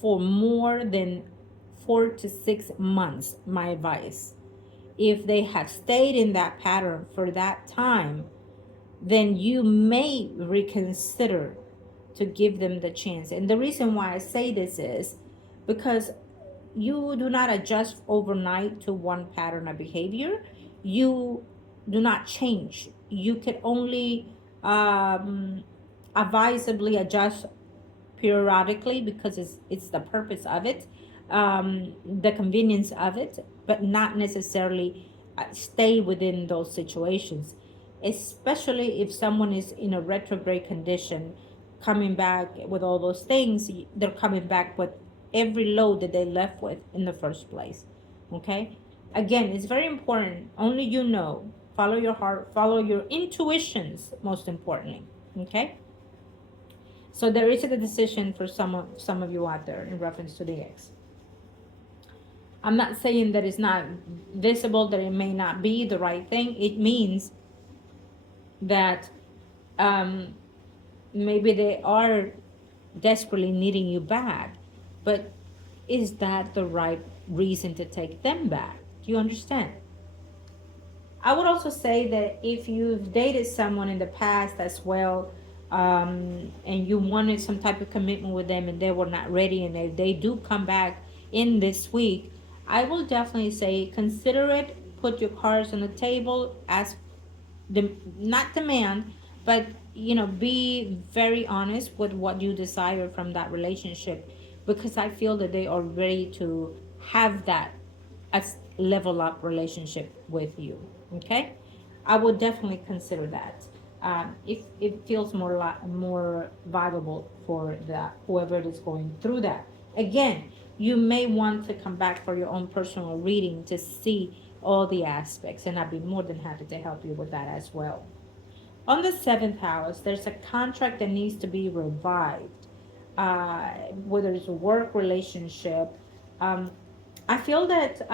for more than 4 to 6 months, my advice. If they have stayed in that pattern for that time, then you may reconsider to give them the chance. And the reason why I say this is because you do not adjust overnight to one pattern of behavior. You do not change. You can only advisably adjust periodically because it's the purpose of it. the convenience of it, but not necessarily stay within those situations, especially if someone is in a retrograde condition, coming back with all those things. They're coming back with every load that they left with in the first place. Okay, again, it's very important. Only you know. Follow your heart, follow your intuitions, most importantly. Okay, so there is a decision for some of you out there in reference to the ex. I'm not saying that it's not visible, that it may not be the right thing. It means that um, maybe they are desperately needing you back, but is that the right reason to take them back? Do you understand? I would also say that if you've dated someone in the past as well, and you wanted some type of commitment with them and they were not ready, and if they do come back in this week, I will definitely say consider it, put your cards on the table, ask them, not demand, but be very honest with what you desire from that relationship, because I feel that they are ready to have that as level up relationship with you. Okay, I would definitely consider that. If it feels more valuable for the whoever is going through that. Again, you may want to come back for your own personal reading to see all the aspects, and I'd be more than happy to help you with that as well. On the seventh house, there's a contract that needs to be revived, whether it's a work relationship. Um, I feel that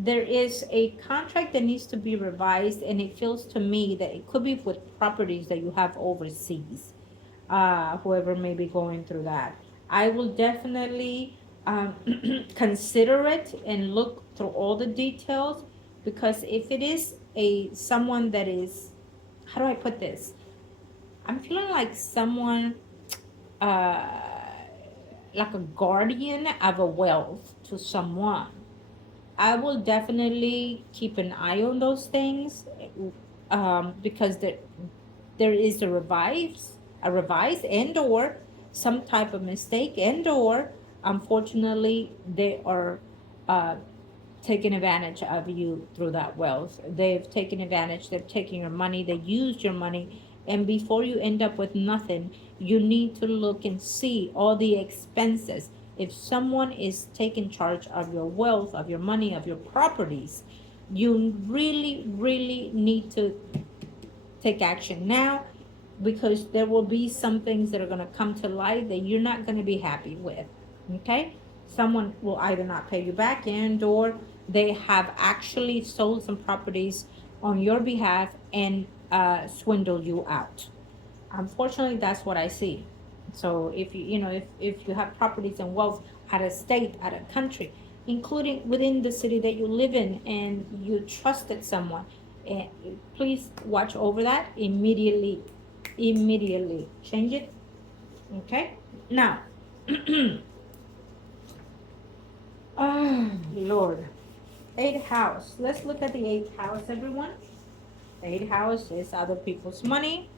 there is a contract that needs to be revised, and it feels to me that it could be with properties that you have overseas. Whoever may be going through that, I will definitely consider it and look through all the details, because if it is a someone that is, how do I put this? I'm feeling like someone, uh, like a guardian of a wealth to someone. I will definitely keep an eye on those things, because there is a revise and or some type of mistake, and or unfortunately they are uh, taking advantage of you through that wealth. They've taken advantage, they've taken your money, they used your money, and before you end up with nothing, you need to look and see all the expenses. If someone is taking charge of your wealth, of your money, of your properties, you really, really need to take action now, because there will be some things that are going to come to light that you're not going to be happy with. Okay, someone will either not pay you back, and or they have actually sold some properties on your behalf and swindle you out. Unfortunately, that's what I see. So if if you have properties and wealth out of state, out of country, including within the city that you live in, and you trusted someone, eh, please watch over that immediately. Immediately change it. Okay. Now, oh Lord, eighth house. Let's look at the eighth house, everyone. Eighth house is other people's money,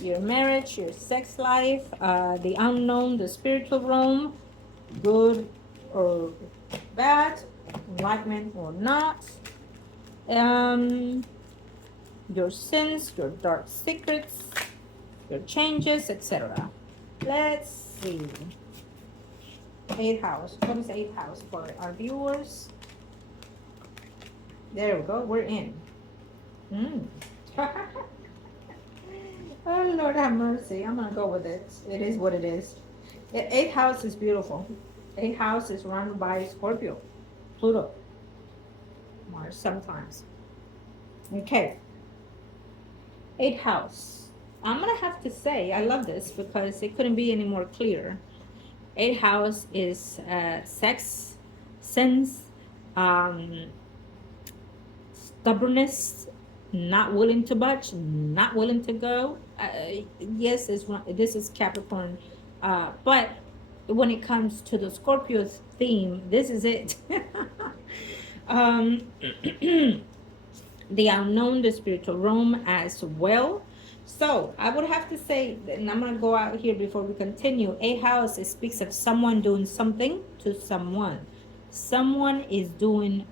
your marriage, your sex life, the unknown, the spiritual realm, good or bad, enlightenment or not, um, your sins, your dark secrets, your changes, etc. Let's see. Eighth house. What is eighth house for our viewers? There we go. We're in. Oh, Lord have mercy. I'm going to go with it. It is what it is. Eighth house is beautiful. Eighth house is run by Scorpio, Pluto, Mars sometimes. Okay. Eighth house. I'm going to have to say, I love this because it couldn't be any more clear. Eighth house is sex, sense, stubbornness, not willing to budge, not willing to go. Yes, this is Capricorn, but when it comes to the Scorpio theme, this is it. um, the unknown, the spiritual realm as well. So I would have to say, and I'm gonna go out here before we continue. A house, it speaks of someone doing something to someone. Someone is doing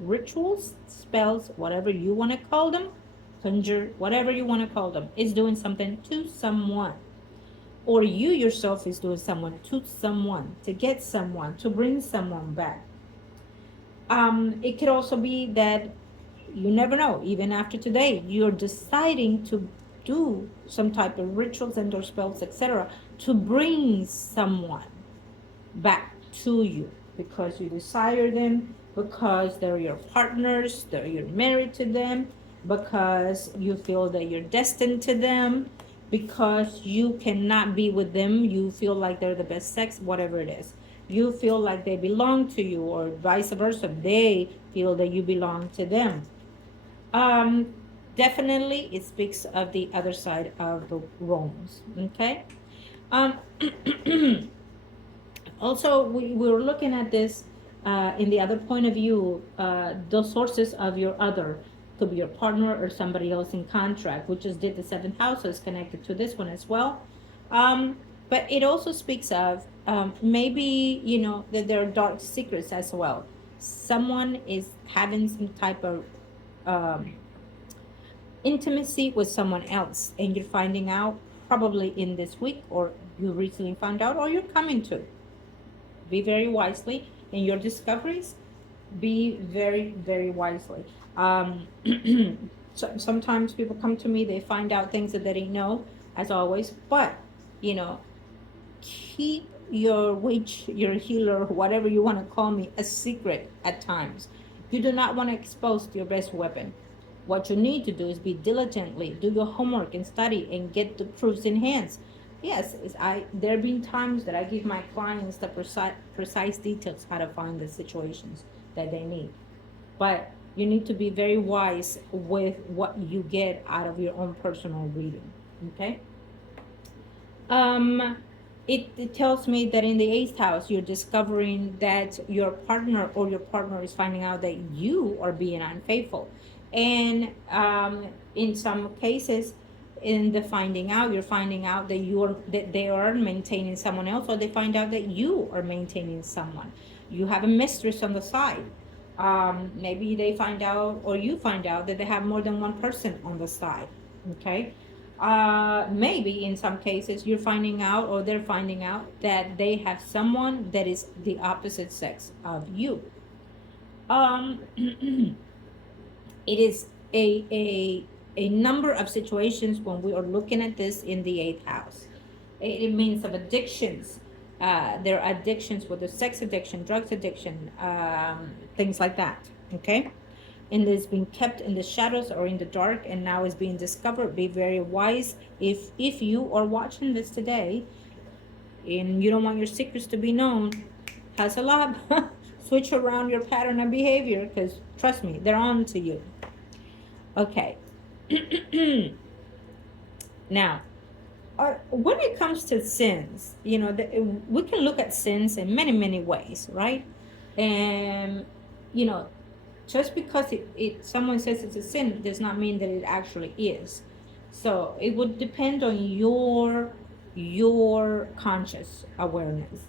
rituals, spells, whatever you want to call them, conjure, whatever you want to call them, is doing something to someone. Or you yourself is doing someone to someone, to get someone, to bring someone back. It could also be that you never know, even after today, you're deciding to do some type of rituals and or spells, etc., to bring someone back to you because you desire them, because they're your partners, that you're married to them, because you feel that you're destined to them, because you cannot be with them, you feel like they're the best sex, whatever it is. You feel like they belong to you, or vice versa, they feel that you belong to them. um, Definitely, it speaks of the other side of the roles. Okay. Um, Also, we were looking at this in the other point of view. The sources of your other could be your partner or somebody else in contract, which is did the seventh house is connected to this one as well. But it also speaks of maybe that there are dark secrets as well. Someone is having some type of um, intimacy with someone else, and you're finding out probably in this week, or you recently found out, or you're coming to. Be very wisely in your discoveries. Be very, very wisely. Um, Sometimes people come to me, they find out things that they didn't know, as always, but you know, keep your witch, your healer, whatever you want to call me, a secret at times. You do not want to expose your best weapon. What you need to do is be diligently, do your homework and study and get the proofs in hands. Yes, there have been times that I give my clients the precise details how to find the situations that they need. But you need to be very wise with what you get out of your own personal reading. Okay? um it tells me that in the eighth house you're discovering that your partner, or your partner is finding out that you are being unfaithful. And in some cases, in the finding out, you're finding out that they are maintaining someone else, or they find out that you are maintaining someone. You have a mistress on the side. Maybe they find out, or you find out, that they have more than one person on the side. Okay. Maybe in some cases you're finding out, or they're finding out, that they have someone that is the opposite sex of you. It is a number of situations when we are looking at this in the eighth house. It means of addictions. There are addictions, whether sex addiction, drugs addiction, things like that. Okay. And it's being kept in the shadows or in the dark, and now is being discovered. Be very wise. If you are watching this today and you don't want your secrets to be known, has a lot. Switch around your pattern of behavior, because trust me, they're on to you. Okay. Now, when it comes to sins, we can look at sins in many, many ways, right? And you know just because someone says it's a sin does not mean that it actually is. So it would depend on your conscious awareness.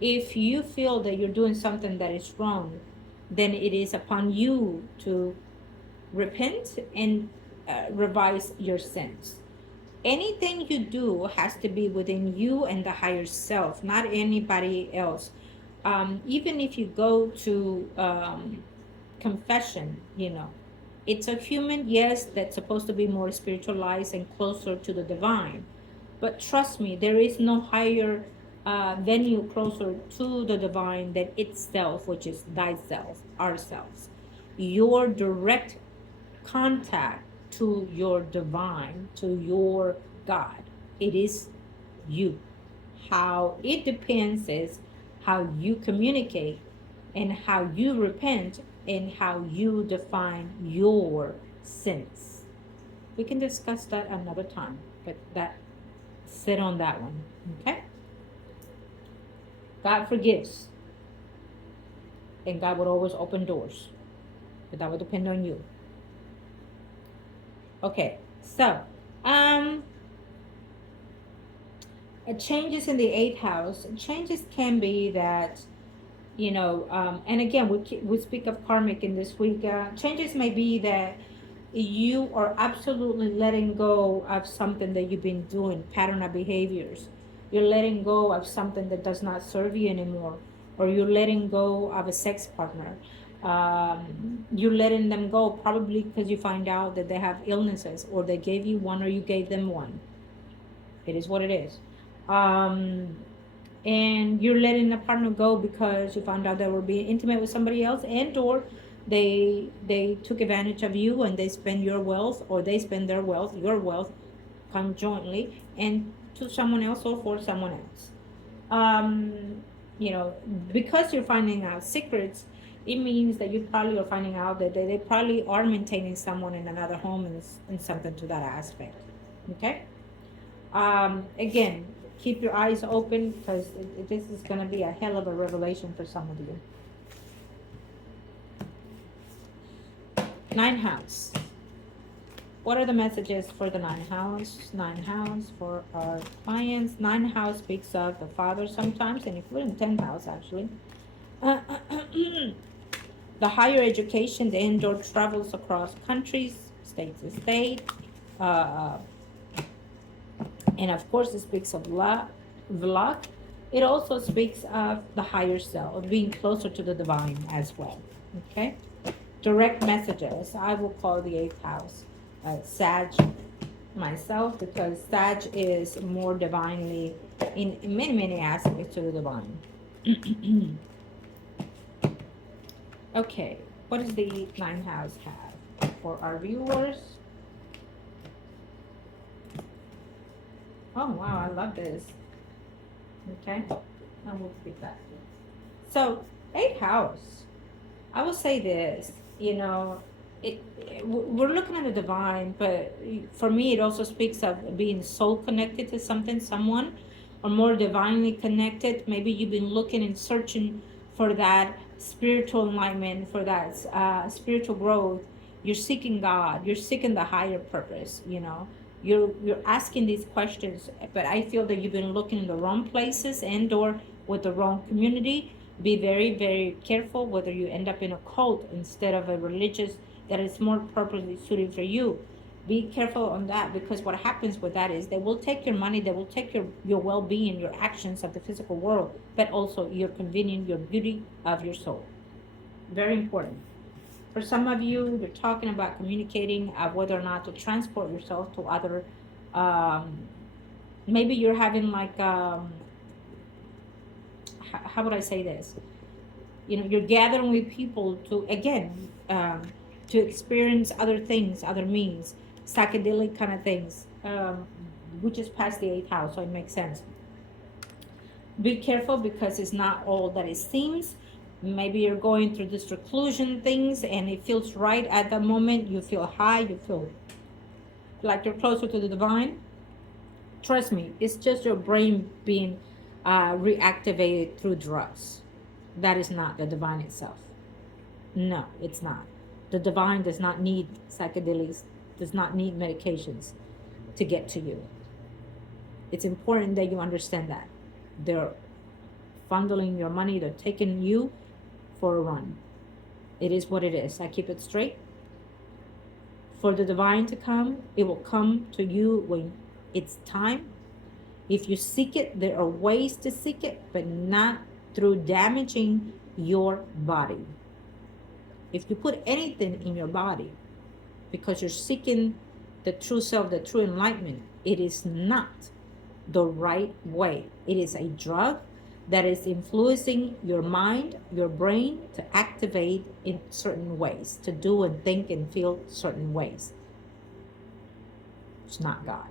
If you feel that you're doing something that is wrong, then it is upon you to repent and revise your sins. Anything you do has to be within you and the higher self, not anybody else. Even if you go to confession, it's a human, yes, that's supposed to be more spiritualized and closer to the divine. But trust me, there is no higher venue closer to the divine than itself, which is thyself, ourselves. Your direct contact to your divine, to your God, it is you. How it depends is how you communicate and how you repent and how you define your sins. We can discuss that another time, but sit on that one. Okay? God forgives, and God would always open doors, but that would depend on you. Okay, so Um, Changes in the eighth house. Changes can be that, and again, we speak of karmic in this week. Changes may be that you are absolutely letting go of something that you've been doing, pattern of behaviors. You're letting go of something that does not serve you anymore, or you're letting go of a sex partner. You're letting them go probably because you find out that they have illnesses, or they gave you one, or you gave them one. It is what it is. Um, and you're letting a partner go because you found out they were being intimate with somebody else, and or they took advantage of you and they spend your wealth, or they spend their wealth, your wealth, conjointly, and to someone else or for someone else. um because you're finding out secrets, it means that you probably are finding out that they probably are maintaining someone in another home, and something to that aspect. Okay. Again, keep your eyes open, because this is going to be a hell of a revelation for some of you. Ninth house. What are the messages for the ninth house? Ninth house for our clients. Ninth house speaks of the father sometimes, and including 10th house actually. The higher education, the indoor travels across countries, state to state. And of course, it speaks of luck. It also speaks of the higher self, of being closer to the divine as well. Okay? Direct messages. I will call the eighth house Sag myself, because Sag is more divinely, in many, many aspects, to the divine. Okay, what does the ninth house have for our viewers? Oh, wow, I love this. Okay, and we'll keep that. So, eighth house, I will say this, we're looking at the divine, but for me, it also speaks of being soul connected to something, someone, or more divinely connected. Maybe you've been looking and searching for that spiritual enlightenment, for that spiritual growth. You're seeking God. You're seeking the higher purpose. You're asking these questions, but I feel that you've been looking in the wrong places, and or with the wrong community. Be very, very careful whether you end up in a cult instead of a religious that is more appropriately suited for you. Be careful on that, because what happens with that is they will take your money, they will take your well-being, your actions of the physical world, but also your convenience, your beauty of your soul. Very important. For some of you, you're talking about communicating whether or not to transport yourself to other, maybe you're having like, how would I say this? You're gathering with people to, again, to experience other things, other means, psychedelic kind of things. We just passed the eighth house, so it makes sense. Be careful, because it's not all that it seems. Maybe you're going through this reclusion things, and it feels right at the moment. You feel high, you feel like you're closer to the divine. Trust me, it's just your brain being reactivated through drugs. That is not the divine itself. No, it's not. The divine does not need psychedelics, does not need medications to get to you. It's important that you understand that. They're funneling your money, they're taking you for a run. It is what it is. I keep it straight. For the divine to come, it will come to you when it's time. If you seek it, there are ways to seek it, but not through damaging your body. If you put anything in your body because you're seeking the true self, the true enlightenment, it is not the right way. It is a drug that is influencing your mind, your brain to activate in certain ways, to do and think and feel certain ways. It's not God.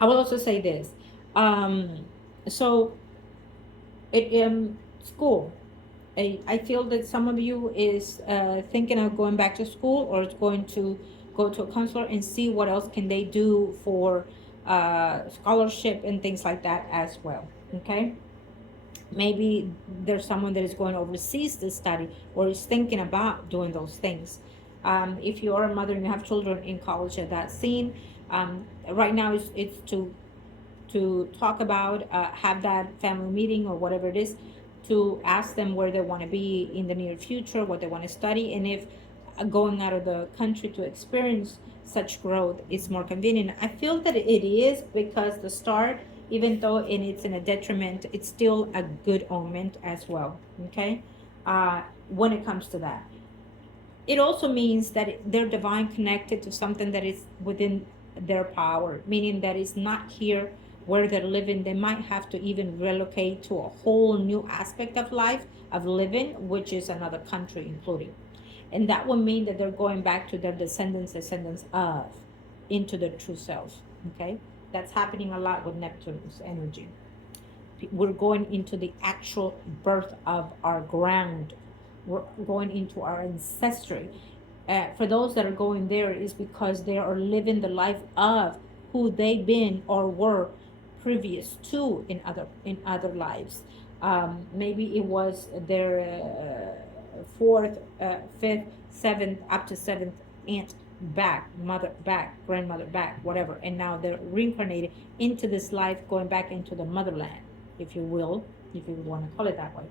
I will also say this. So, school. I feel that some of you is thinking of going back to school, or is going to go to a counselor and see what else can they do for scholarship and things like that as well. Okay. Maybe there's someone that is going overseas to study or is thinking about doing those things. If you are a mother and you have children in college at that scene, right now it's to talk about, have that family meeting or whatever it is, to ask them where they want to be in the near future, what they want to study, and if going out of the country to experience such growth is more convenient. I feel that it is, because the start, even though it's in a detriment, it's still a good omen as well. Okay, when it comes to that, it also means that they're divine connected to something that is within their power, meaning that it's not here where they're living. They might have to even relocate to a whole new aspect of life, of living, which is another country, including. And that would mean that they're going back to their descendants of, into their true self. Okay, that's happening a lot with Neptune's energy. We're going into the actual birth of our ground. We're going into our ancestry. For those that are going there, is because they are living the life of who they've been or were previous to in other lives. Maybe it was their fourth, fifth, seventh, up to seventh aunt back, mother back, grandmother back, whatever, and now they're reincarnated into this life, going back into the motherland, if you will, if you want to call it that way.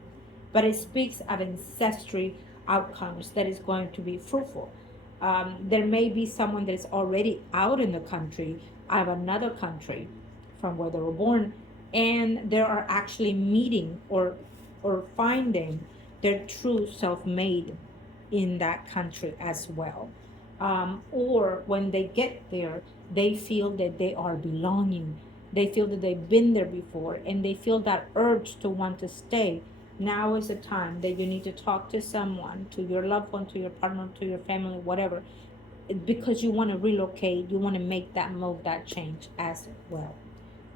But it speaks of ancestry outcomes that is going to be fruitful. There may be someone that is already out in the country, out of another country from where they were born, and they are actually meeting or finding their true self-made in that country as well. Or when they get there, they feel that they are belonging. They feel that they've been there before, and they feel that urge to want to stay. Now is the time that you need to talk to someone, to your loved one, to your partner, to your family, whatever, because you want to relocate, you want to make that move, that change as well.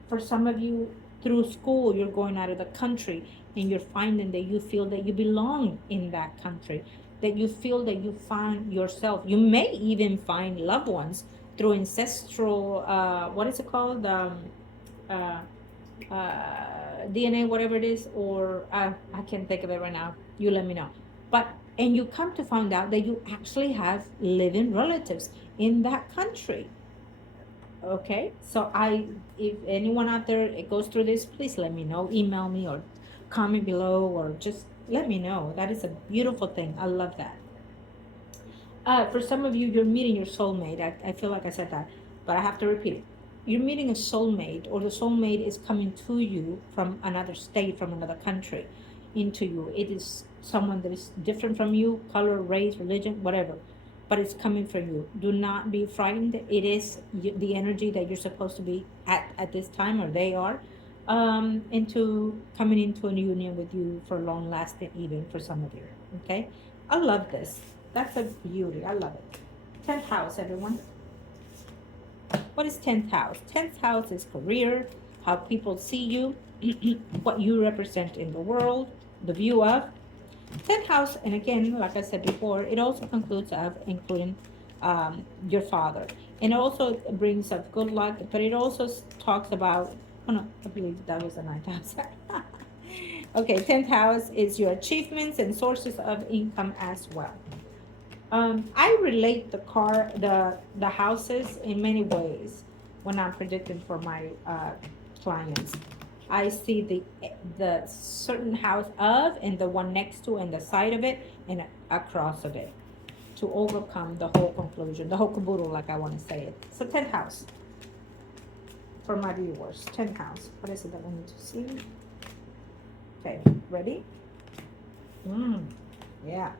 For some of you, through school, you're going out of the country and you're finding that you feel that you belong in that country, that you feel that you find yourself. You may even find loved ones through ancestral, what is it called? Uh, DNA, whatever it is, or I can't think of it right now. You let me know. But, and you come to find out that you actually have living relatives in that country. Okay, so if anyone out there it goes through this, please let me know. Email me or comment below, or just let me know. That is a beautiful thing. I love that. For some of you, you're meeting your soulmate. I feel like I said that, but I have to repeat it. You're meeting a soulmate, or the soulmate is coming to you from another state, from another country, into you. It is someone that is different from you, color, race, religion, whatever, but it's coming from you. Do not be frightened. It is the energy that you're supposed to be at this time, or they are, into coming into a union with you for long lasting, even for some of you. Okay, I love this. That's a beauty. I love it. 10th house, everyone. What is 10th house? 10th house is career, how people see you, what you represent in the world, the view of. 10th house, and again, like I said before, it also concludes of including your father. And it also brings up good luck, but it also talks about, oh no, I believe that was the 9th house. Okay, 10th house is your achievements and sources of income as well. I relate the houses in many ways when I'm predicting for my clients. I see the certain house of, and the one next to, and the side of it, and across of it, to overcome the whole conclusion, the whole caboodle, like I want to say it. So 10th house for my viewers. 10th house. What is it that I need to see? Okay, ready? Yeah.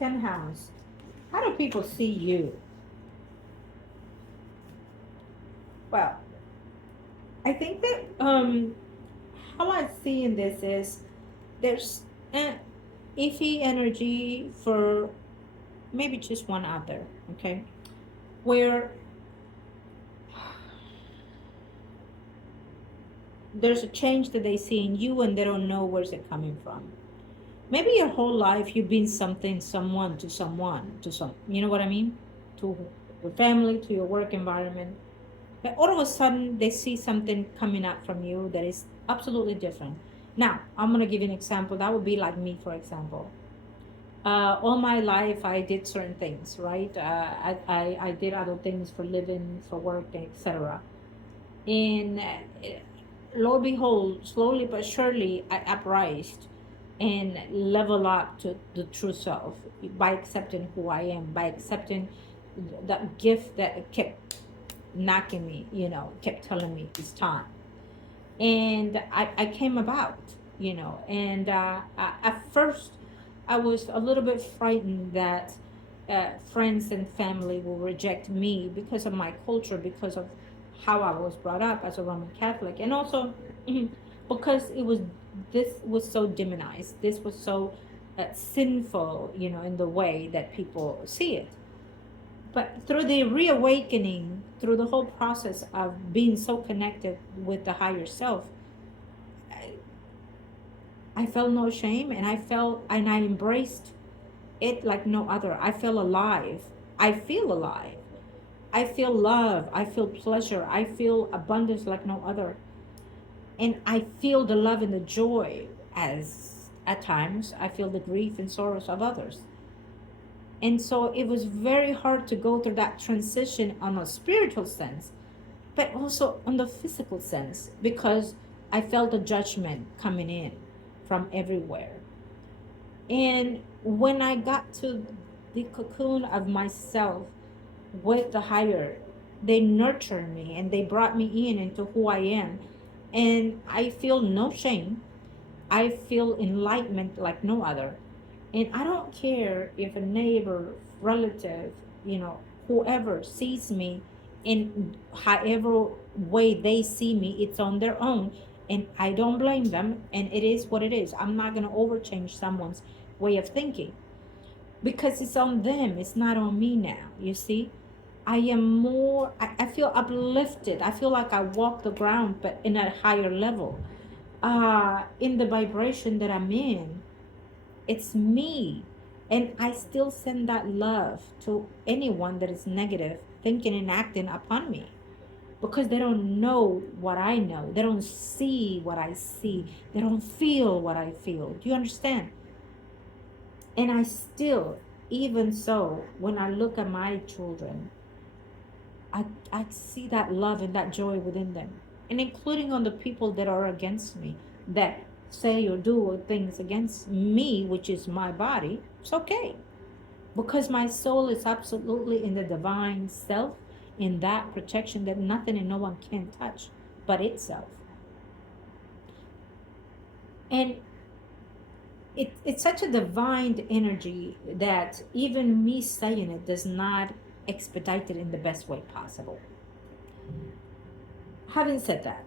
10th house. How do people see you? Well, I think that how I see in this is there's iffy energy for maybe just one out there, okay? Where there's a change that they see in you and they don't know where's it coming from. Maybe your whole life you've been something, someone, to some, you know what I mean? To your family, to your work environment. all of a sudden they see something coming up from you that is absolutely different. Now, I'm going to give you an example. That would be like me, for example. All my life, I did certain things, right? I did other things for living, for work, etc. And lo and behold, slowly but surely, I uprised and level up to the true self by accepting who I am, by accepting that gift that kept knocking me, kept telling me it's time. And I came about, and at first I was a little bit frightened that friends and family will reject me because of my culture, because of how I was brought up as a Roman Catholic, and also because this was so demonized, this was so sinful, in the way that people see it. But through the reawakening, through the whole process of being so connected with the higher self, I felt no shame, and I embraced it like no other. I feel alive. I feel alive. I feel love. I feel pleasure. I feel abundance like no other. And I feel the love and the joy as at times I feel the grief and sorrows of others. And so it was very hard to go through that transition on a spiritual sense, but also on the physical sense, because I felt the judgment coming in from everywhere. And when I got to the cocoon of myself with the higher, they nurtured me and they brought me in into who I am. And I feel no shame. I feel enlightenment like no other. And I don't care if a neighbor, relative, whoever sees me in however way they see me, it's on their own. And I don't blame them. And it is what it is. I'm not going to overchange someone's way of thinking because it's on them. It's not on me now. You see? I am more, I feel uplifted. I feel like I walk the ground, but in a higher level. In the vibration that I'm in, it's me. And I still send that love to anyone that is negative, thinking and acting upon me. Because they don't know what I know. They don't see what I see. They don't feel what I feel. Do you understand? And I still, even so, when I look at my children, I see that love and that joy within them. And including on the people that are against me, that say or do things against me, which is my body, it's okay. Because my soul is absolutely in the divine self, in that protection that nothing and no one can touch but itself. And it's such a divine energy that even me saying it does not expedite it in the best way possible. Having said that,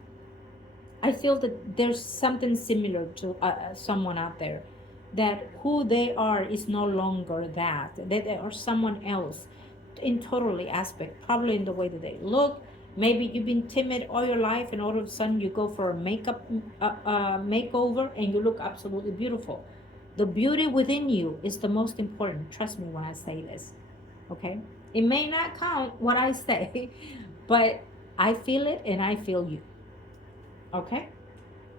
I feel that there's something similar to someone out there, that who they are is no longer that they are someone else in totally aspect, probably in the way that they look. Maybe you've been timid all your life and all of a sudden you go for a makeup makeover and you look absolutely beautiful. The beauty within you is the most important. Trust me when I say this. Okay, it may not count what I say, but I feel it and I feel you. Okay.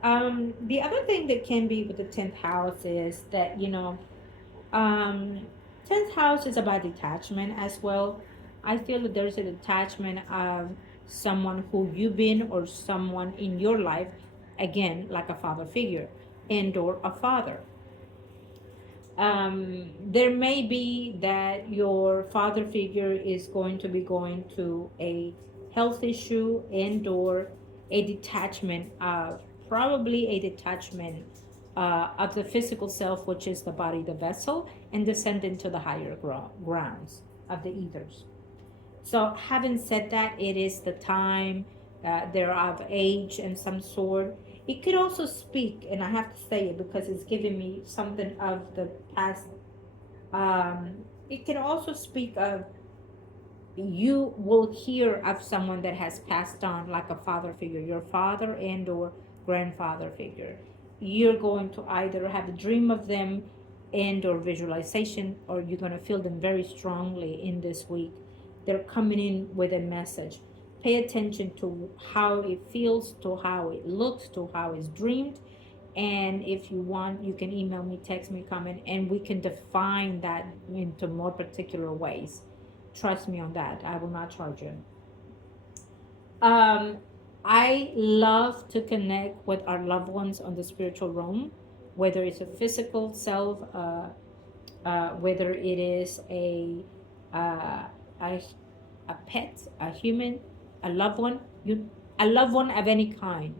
The other thing that can be with the 10th house is that, um, 10th house is about detachment as well. I feel that there's a detachment of someone who you've been or someone in your life, again, like a father figure and or a father. There may be that your father figure is going to be going to a health issue and or a detachment of probably a detachment of the physical self, which is the body, the vessel, and descend into the higher grounds of the ethers. So having said that, it is the time, they're of age and some sort. It could also speak, and I have to say it because it's giving me something of the past. It can also speak of, you will hear of someone that has passed on, like a father figure, your father and or grandfather figure. You're going to either have a dream of them and or visualization, or you're going to feel them very strongly in this week. They're coming in with a message. Pay attention to how it feels, to how it looks, to how it's dreamed. And if you want, you can email me, text me, comment, and we can define that into more particular ways. Trust me on that. I will not charge you. Um, I love to connect with our loved ones on the spiritual realm, whether it's a physical self, whether it is uh, a a pet, a human, a loved one, a loved one of any kind.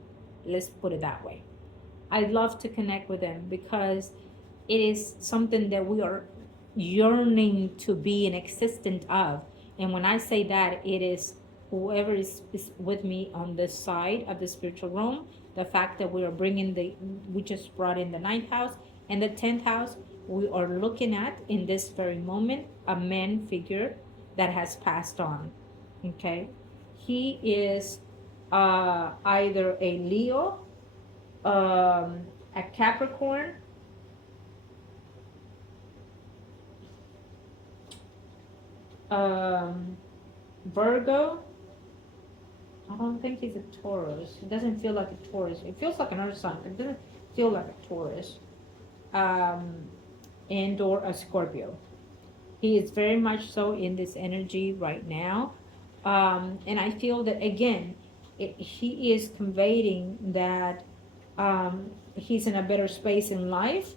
Let's put it that way. I love to connect with them because it is something that we are yearning to be an existent of. And when I say that, it is whoever is with me on this side of the spiritual realm, the fact that we just brought in the ninth house and the 10th house, we are looking at in this very moment a man figure that has passed on. Okay. He is either a Leo, a Capricorn, um, Virgo. I don't think he's a Taurus. It doesn't feel like a Taurus. It feels like an Earth sign. It doesn't feel like a Taurus. Um, and or a Scorpio. He is very much so in this energy right now. And I feel that again, he is conveying that he's in a better space in life.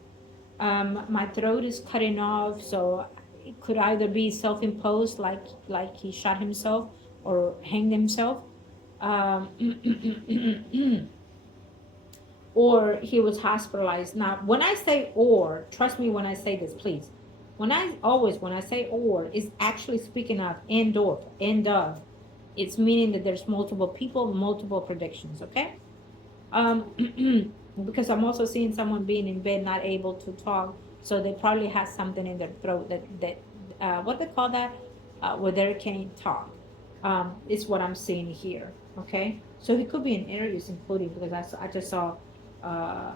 My throat is cutting off, so it could either be self-imposed, like he shot himself or hanged himself, um, or he was hospitalized. Now, when I say or, trust me when I say this, please. When I say or, is actually speaking of end of. It's meaning that there's multiple people, multiple predictions. Okay. Because I'm also seeing someone being in bed, not able to talk, so they probably have something in their throat that what they call that, where they can't talk. Is what I'm seeing here. Okay, so he could be in Aries, including because I just saw. Uh,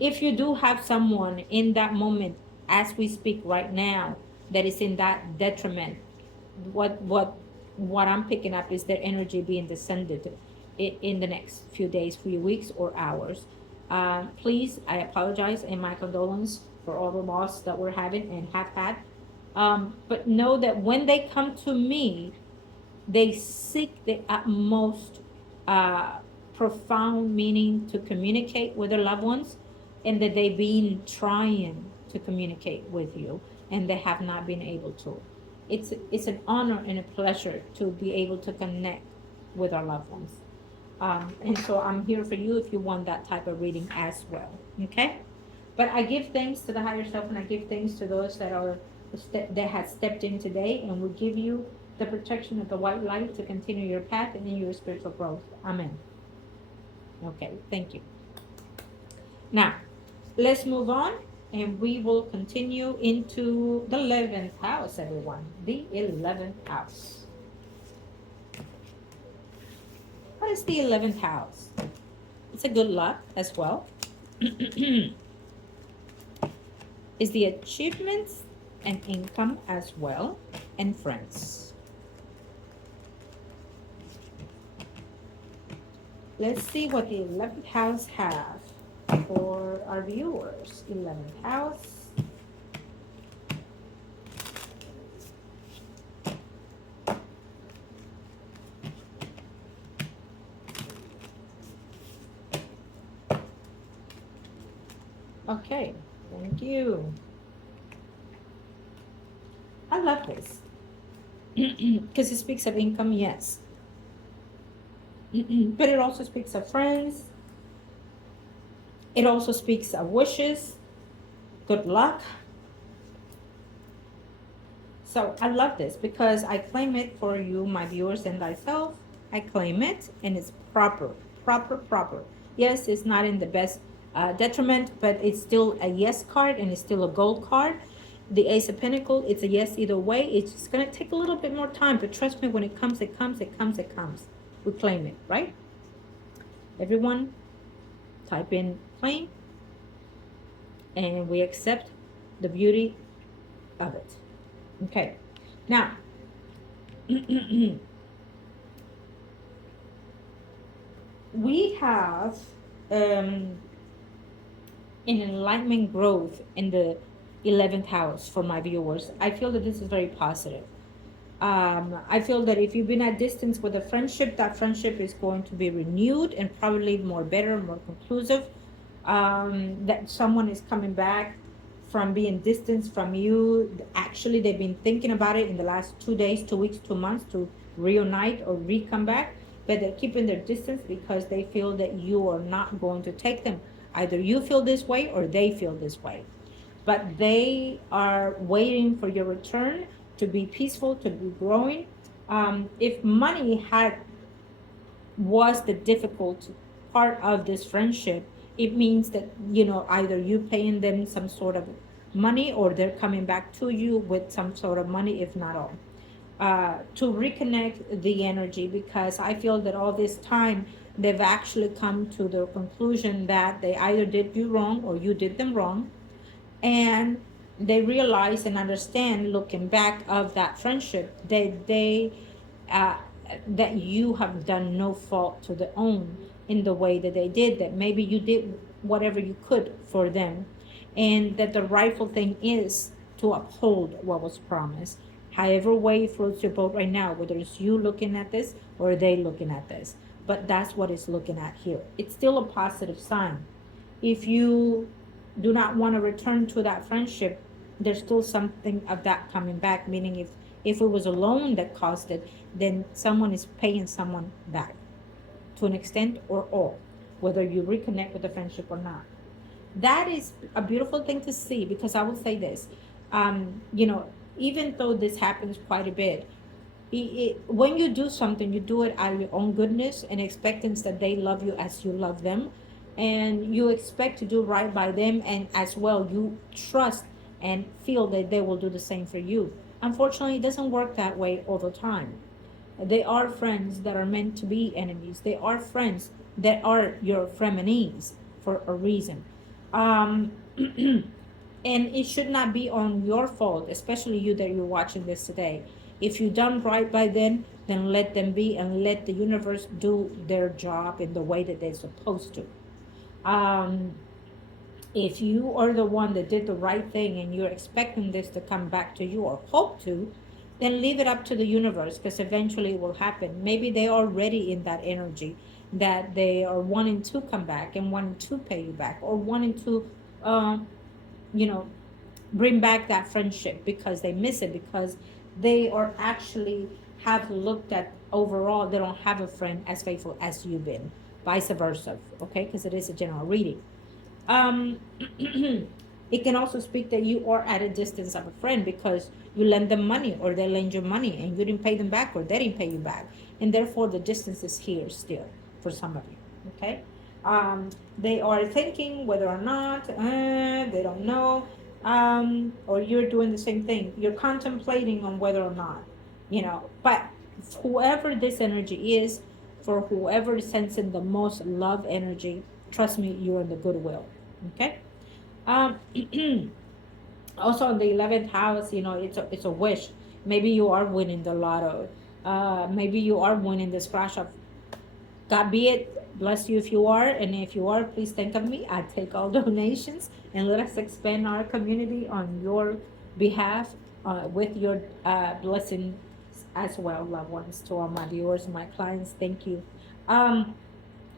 if you do have someone in that moment, as we speak right now, that is in that detriment, what what what I'm picking up is their energy being descended in the next few days, few weeks, or hours. Please, I apologize and my condolence for all the loss that we're having and have had. But know that when they come to me, they seek the utmost uh, profound meaning to communicate with their loved ones, and that they've been trying to communicate with you and they have not been able to. It's an honor and a pleasure to be able to connect with our loved ones. And so I'm here for you if you want that type of reading as well. Okay? But I give thanks to the higher self, and I give thanks to those that have stepped in today, and will give you the protection of the white light to continue your path and in your spiritual growth. Amen. Okay, thank you. Now, let's move on, and we will continue into the 11th house, everyone. The 11th house. What is the 11th house? It's a good luck as well. Is the achievements and income as well, and friends. Let's see what the 11th house have for our viewers. 11th house. Okay, thank you. I love this because it speaks of income, yes. But it also speaks of friends. It also speaks of wishes, good luck. So I love this because I claim it for you, my viewers, and thyself. I claim it, and it's proper. Yes, it's not in the best detriment, but it's still a yes card, and it's still a gold card. The Ace of Pentacles, it's a yes either way. It's just going to take a little bit more time, but trust me, when it comes, it comes, it comes, it comes. We claim it, right? Everyone, type in claim, and we accept the beauty of it. Okay. Now, we have um, an enlightenment growth in the 11th house for my viewers. I feel that this is very positive. I feel that if you've been at distance with a friendship, that friendship is going to be renewed and probably more better, more conclusive. That someone is coming back from being distanced from you. Actually, they've been thinking about it in the last 2 days, 2 weeks, 2 months to reunite or re-come back, but they're keeping their distance because they feel that you are not going to take them. Either you feel this way or they feel this way, but they are waiting for your return to be peaceful, to be growing. If money had was the difficult part of this friendship, it means that either you paying them some sort of money or they're coming back to you with some sort of money, if not all. To reconnect the energy, because I feel that all this time they've actually come to the conclusion that they either did you wrong or you did them wrong, and they realize and understand, looking back of that friendship, uh, that you have done no fault to their own in the way that they did, that maybe you did whatever you could for them, and that the rightful thing is to uphold what was promised, however way it floats your boat right now, whether it's you looking at this or they looking at this. But that's what it's looking at here. It's still a positive sign. If you do not want to return to that friendship, there's still something of that coming back. Meaning, if it was a loan that caused it, then someone is paying someone back to an extent or all, whether you reconnect with the friendship or not. That is a beautiful thing to see, because I will say this, um, you know, even though this happens quite a bit, when you do something, you do it out of your own goodness and expectance that they love you as you love them, and you expect to do right by them, and as well you trust and feel that they will do the same for you. Unfortunately, it doesn't work that way all the time. They are friends that are meant to be enemies. They are friends that are your frenemies for a reason. Um, and it should not be on your fault, especially you that you're watching this today. If you done right by them, then let them be and let the universe do their job in the way that they're supposed to. Um, if you are the one that did the right thing and you're expecting this to come back to you or hope to, then leave it up to the universe, because eventually it will happen. Maybe they are already in that energy that they are wanting to come back and wanting to pay you back, or wanting to, um, you know, bring back that friendship because they miss it, because they are actually have looked at overall they don't have a friend as faithful as you've been, vice versa. Okay, because it is a general reading. um it can also speak that you are at a distance of a friend because you lend them money or they lend you money and you didn't pay them back or they didn't pay you back, and therefore the distance is here still for some of you. Okay. They are thinking whether or not, they don't know, or you're doing the same thing, you're contemplating on whether or not, but whoever this energy is, for whoever is sensing the most love energy, trust me, you're in the goodwill. Okay. um Also in the 11th house, it's a wish. Maybe you are winning the lotto. Maybe you are winning the scratch of. God be it, bless you if you are, and if you are, please think of me. I take all donations, and let us expand our community on your behalf, with your blessing as well, loved ones. To all my viewers, my clients, thank you. Um,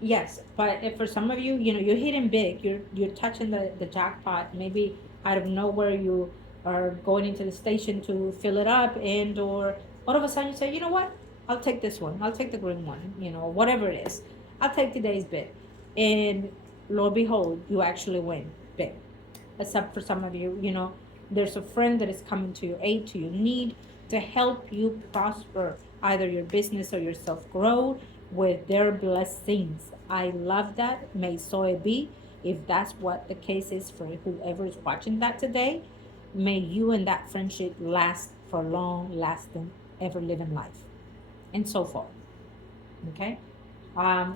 Yes, but if for some of you, you're hitting big. You're touching the jackpot. Maybe out of nowhere, you are going into the station to fill it up, and or all of a sudden you say, you know what? I'll take this one. I'll take the green one. Whatever it is, I'll take today's bid, and lo and behold, you actually win big. Except for some of you, there's a friend that is coming to your aid, to your need, to help you prosper, either your business or yourself grow with their blessings. I love that. May so it be. If that's what the case is for whoever is watching that today, may you and that friendship last for long lasting, ever living life, and so forth. Okay.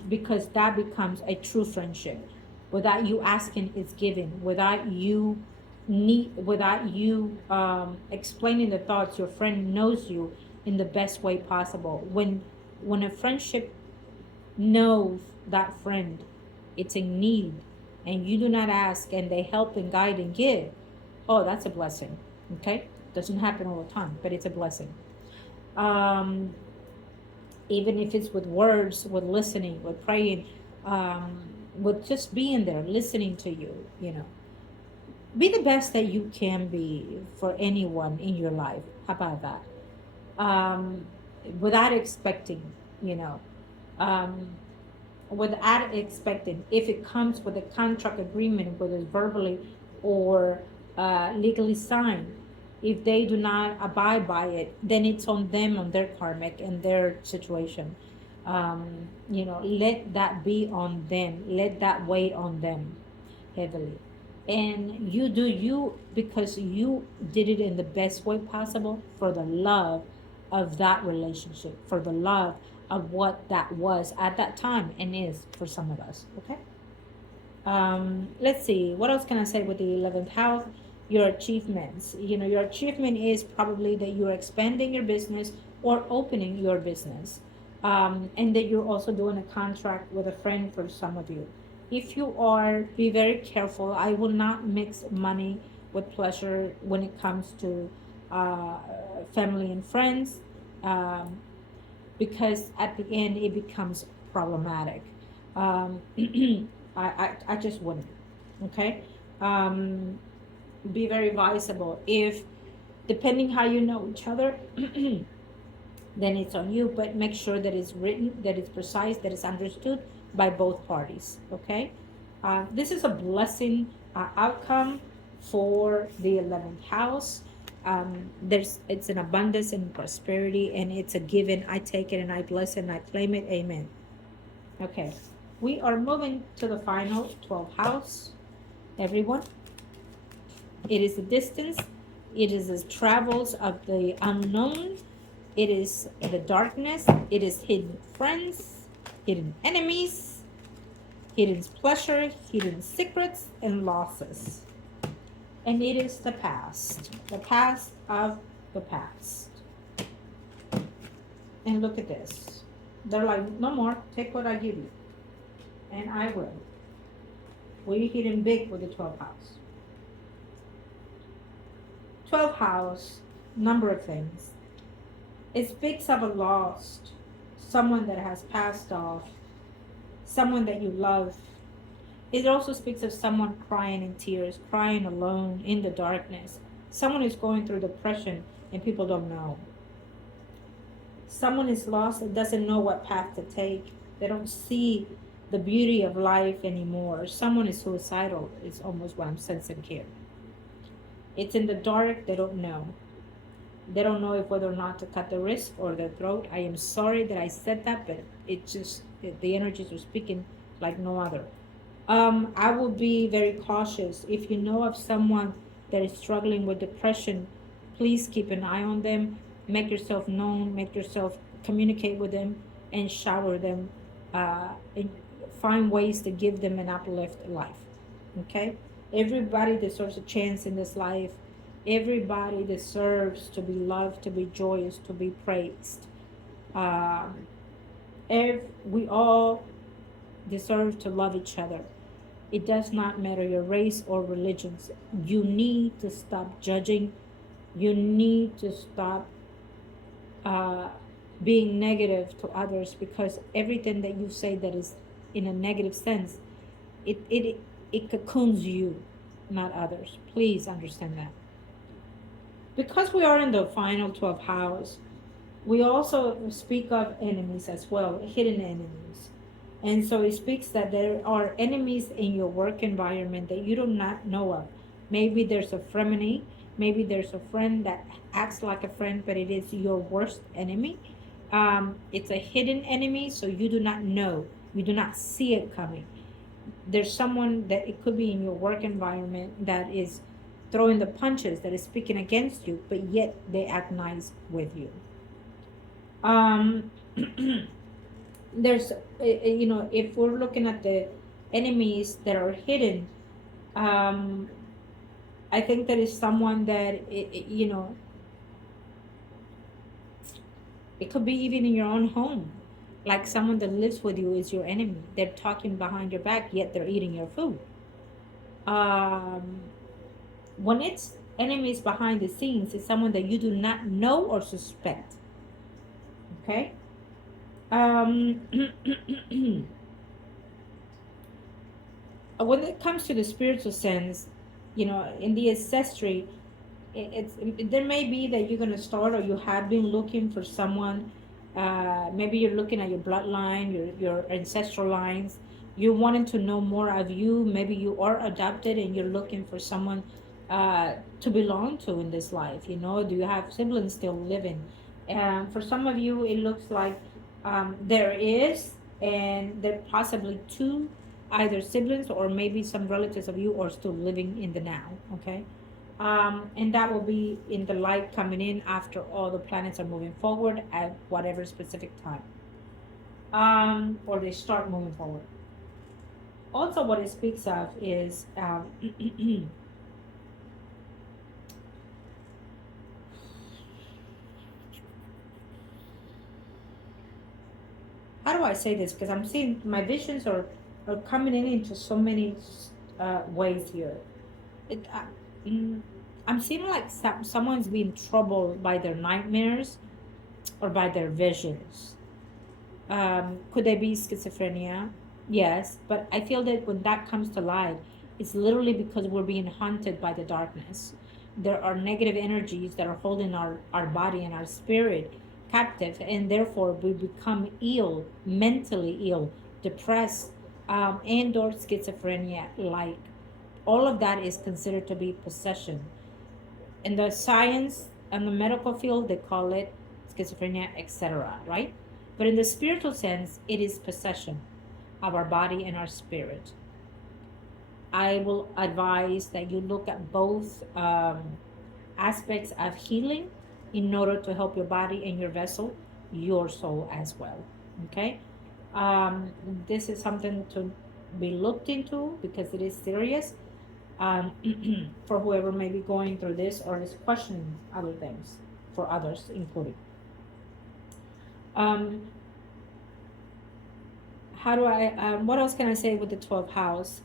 Because that becomes a true friendship. Without you asking, it's given. Without you without you explaining the thoughts, your friend knows you in the best way possible. When a friendship knows that friend, it's in need, and you do not ask, and they help and guide and give, oh, that's a blessing. Okay, doesn't happen all the time, but it's a blessing. um Even if it's with words, with listening, with praying, um with just being there listening to you, be the best that you can be for anyone in your life. How about that? um Without expecting, you know um without expecting, if it comes with a contract agreement, whether it's verbally or legally signed, if they do not abide by it, then it's on them, on their karmic and their situation. Let that be on them, let that weight on them heavily. And you do you, because you did it in the best way possible, for the love of that relationship, for the love of what that was at that time and is for some of us. Okay. Let's see, what else can I say with the 11th house? Your achievements. Your achievement is probably that you're expanding your business or opening your business, and that you're also doing a contract with a friend for some of you. If you are, be very careful. I will not mix money with pleasure when it comes to uh, family and friends, um, because at the end it becomes problematic. I just wouldn't. Okay. um, be very advisable. If, depending how you know each other, then it's on you, but make sure that it's written, that it's precise, that it's understood by both parties. Okay. This is a blessing outcome for the 11th house. It's an abundance and prosperity, and it's a given. I take it and I bless it and I claim it. Amen. Okay, we are moving to the final 12th house, everyone. It is the distance, it is the travels of the unknown, it is the darkness, it is hidden friends, hidden enemies, hidden pleasure, hidden secrets, and losses. And it is the past of the past. And look at this. They're like, no more, take what I give you. And I will. We're hitting big with the 12th house. 12th house, number of things. It speaks of a lost, someone that has passed off, someone that you love. It also speaks of someone crying in tears, crying alone in the darkness. Someone is going through depression and people don't know. Someone is lost and doesn't know what path to take. They don't see the beauty of life anymore. Someone is suicidal, is almost what I'm sensing here. It's in the dark, they don't know. They don't know if whether or not to cut the wrist or the throat. I am sorry that I said that, but the energies are speaking like no other. I will be very cautious. If you know of someone that is struggling with depression, please keep an eye on them. Make yourself known, make yourself communicate with them, and shower them, and find ways to give them an uplift life. Okay? Everybody deserves a chance in this life. Everybody deserves to be loved, to be joyous, to be praised. We all deserve to love each other. It does not matter your race or religions. You need to stop judging. You need to stop being negative to others, because everything that you say that is in a negative sense, it cocoons you, not others. Please understand that. Because we are in the final 12th house, we also speak of enemies as well, hidden enemies. And so it speaks that there are enemies in your work environment that you do not know of. Maybe there's a frenemy, maybe there's a friend that acts like a friend, but it is your worst enemy. It's a hidden enemy, so you do not know, you do not see it coming. There's someone that it could be in your work environment that is throwing the punches, that is speaking against you, but yet they act nice with you. There's, if we're looking at the enemies that are hidden, I I think that is someone that, it could be even in your own home. Like someone that lives with you is your enemy. They're talking behind your back, yet they're eating your food. Um, when it's enemies behind the scenes, it's someone that you do not know or suspect. Okay? Um, when it comes to the spiritual sense, in the ancestry, there may be that you're going to start, or you have been looking for someone. Maybe you're looking at your bloodline, your ancestral lines. You're wanting to know more of you. Maybe you are adopted and you're looking for someone to belong to in this life. Do you have siblings still living? And for some of you, it looks like there is, and there possibly two, either siblings or maybe some relatives of you are still living in the now. Okay, and that will be in the light coming in after all the planets are moving forward at whatever specific time, or they start moving forward. Also, what it speaks of is how do I say this? Because I'm seeing my visions are coming in into so many ways here. It, I'm seeing like someone's being troubled by their nightmares or by their visions. Could they be schizophrenia? Yes, but I feel that when that comes to light, it's literally because we're being haunted by the darkness. There are negative energies that are holding our body and our spirit captive, and therefore we become ill, mentally ill, depressed, and/or schizophrenia like. All of that is considered to be possession. In the science and the medical field, they call it schizophrenia, etc., right? But in the spiritual sense, it is possession of our body and our spirit. I will advise that you look at both aspects of healing in order to help your body and your vessel, your soul as well. Okay? This is something to be looked into because it is serious, um, for whoever may be going through this or is questioning other things for others, including. Um, what else can I say with the 12th house?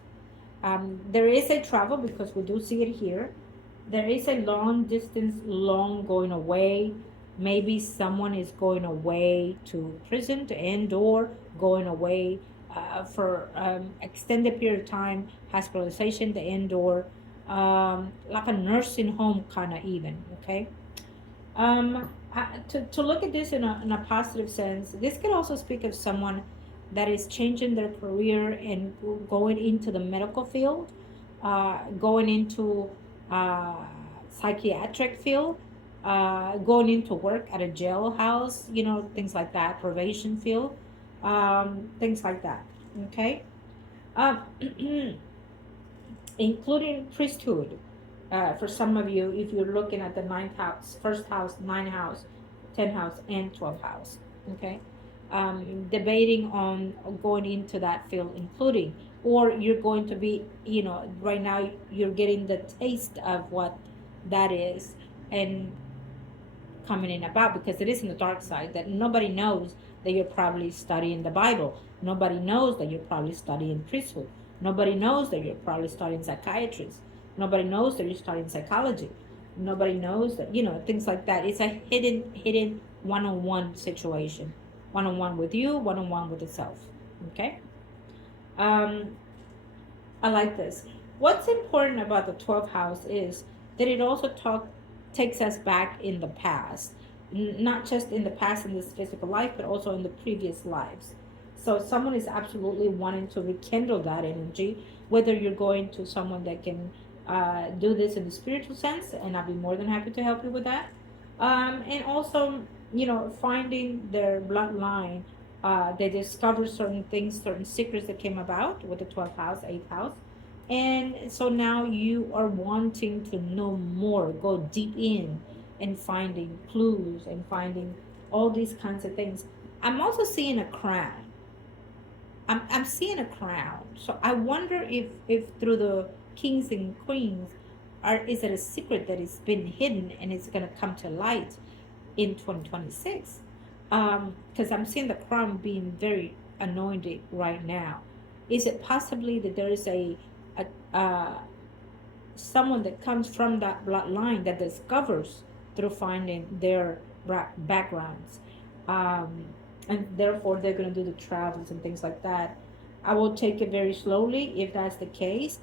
There is a travel because we do see it here. There is a long distance, long going away. Maybe someone is going away to prison to end, or going away for extended period of time, hospitalization to end, or like a nursing home kind of even. Okay. To look at this in a positive sense, this could also speak of someone that is changing their career and going into the medical field, going into uh, psychiatric field, going into work at a jailhouse, things like that, probation field, things like that. Okay. Uh, including priesthood. For some of you, if you're looking at the ninth house, first house, ninth house, 10th house, and 12th house, okay? Debating on going into that field, including, or you're going to be, right now you're getting the taste of what that is and coming in about, because it is in the dark side that nobody knows that you're probably studying the Bible. Nobody knows that you're probably studying priesthood. Nobody knows that you're probably studying psychiatrist. Nobody knows that you're studying psychology. Nobody knows that, things like that. It's a hidden one-on-one situation. One-on-one with you, one-on-one with itself. Okay? Um, I like this. What's important about the 12th house is that it also takes us back in the past, not just in the past in this physical life, but also in the previous lives. So someone is absolutely wanting to rekindle that energy, whether you're going to someone that can do this in the spiritual sense, and I'll be more than happy to help you with that. And also, finding their bloodline. They discover certain things, certain secrets that came about with the 12th house, 8th house. And so now you are wanting to know more, go deep in and finding clues and finding all these kinds of things. I'm also seeing a crown. I'm seeing a crown. So I wonder if through the kings and queens, Or is it a secret that has been hidden and it's going to come to light in 2026? Because I'm seeing the crown being very anointed right now. Is it possibly that there is a someone that comes from that bloodline that discovers through finding their backgrounds, um, and therefore they're going to do the travels and things like that? I will take it very slowly if that's the case.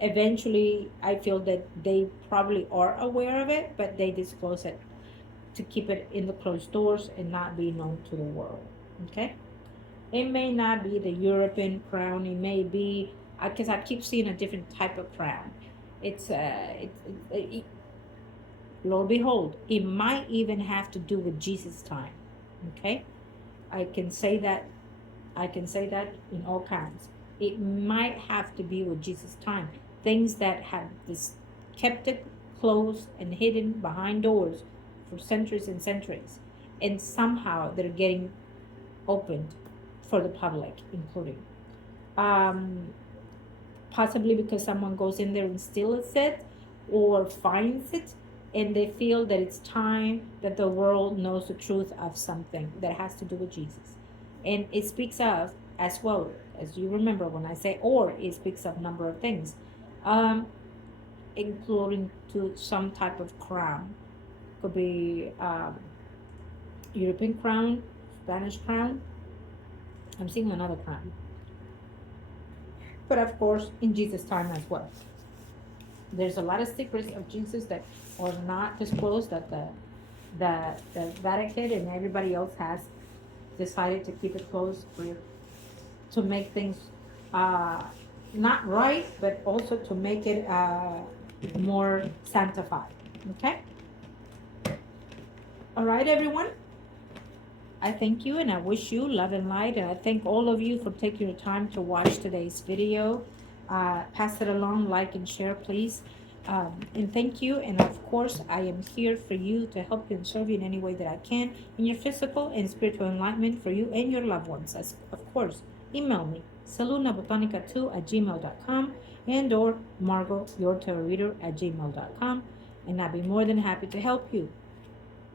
Eventually, I feel that they probably are aware of it, but they disclose it to keep it in the closed doors and not be known to the world. Okay? It may not be the European crown. It may be because I keep seeing a different type of crown. It's Lord behold, it might even have to do with Jesus' time. Okay, I can say that. I can say that in all kinds. It might have to be with Jesus' time. Things that have this kept it closed and hidden behind doors for centuries and centuries, and somehow they're getting opened for the public, including. Um, Possibly because someone goes in there and steals it or finds it, and they feel that it's time that the world knows the truth of something that has to do with Jesus. And it speaks of, as well as you remember when I say or, it speaks of a number of things, um, including to some type of crown. Could be European crown, Spanish crown. I'm seeing another crown, but of course in Jesus' time as well. There's a lot of secrets of Jesus that are not disclosed that the Vatican and everybody else has decided to keep it closed for to make things uh, not right, but also to make it more sanctified. Okay. All right, everyone. I thank you and I wish you love and light. And I thank all of you for taking your time to watch today's video. Pass it along, like and share, please. And thank you. And of course, I am here for you to help you and serve you in any way that I can in your physical and spiritual enlightenment for you and your loved ones. As, of course, email me, salunabotanica2@gmail.com and or margourtarotreader@gmail.com. And I'll be more than happy to help you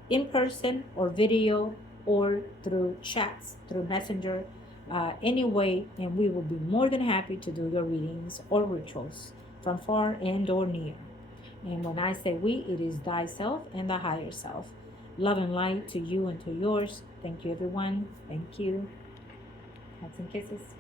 in person or video or through chats, through Messenger, any way, and we will be more than happy to do your readings or rituals from far and or near. And when I say we, it is thyself and the higher self. Love and light to you and to yours. Thank you, everyone. Thank you. Hugs and kisses.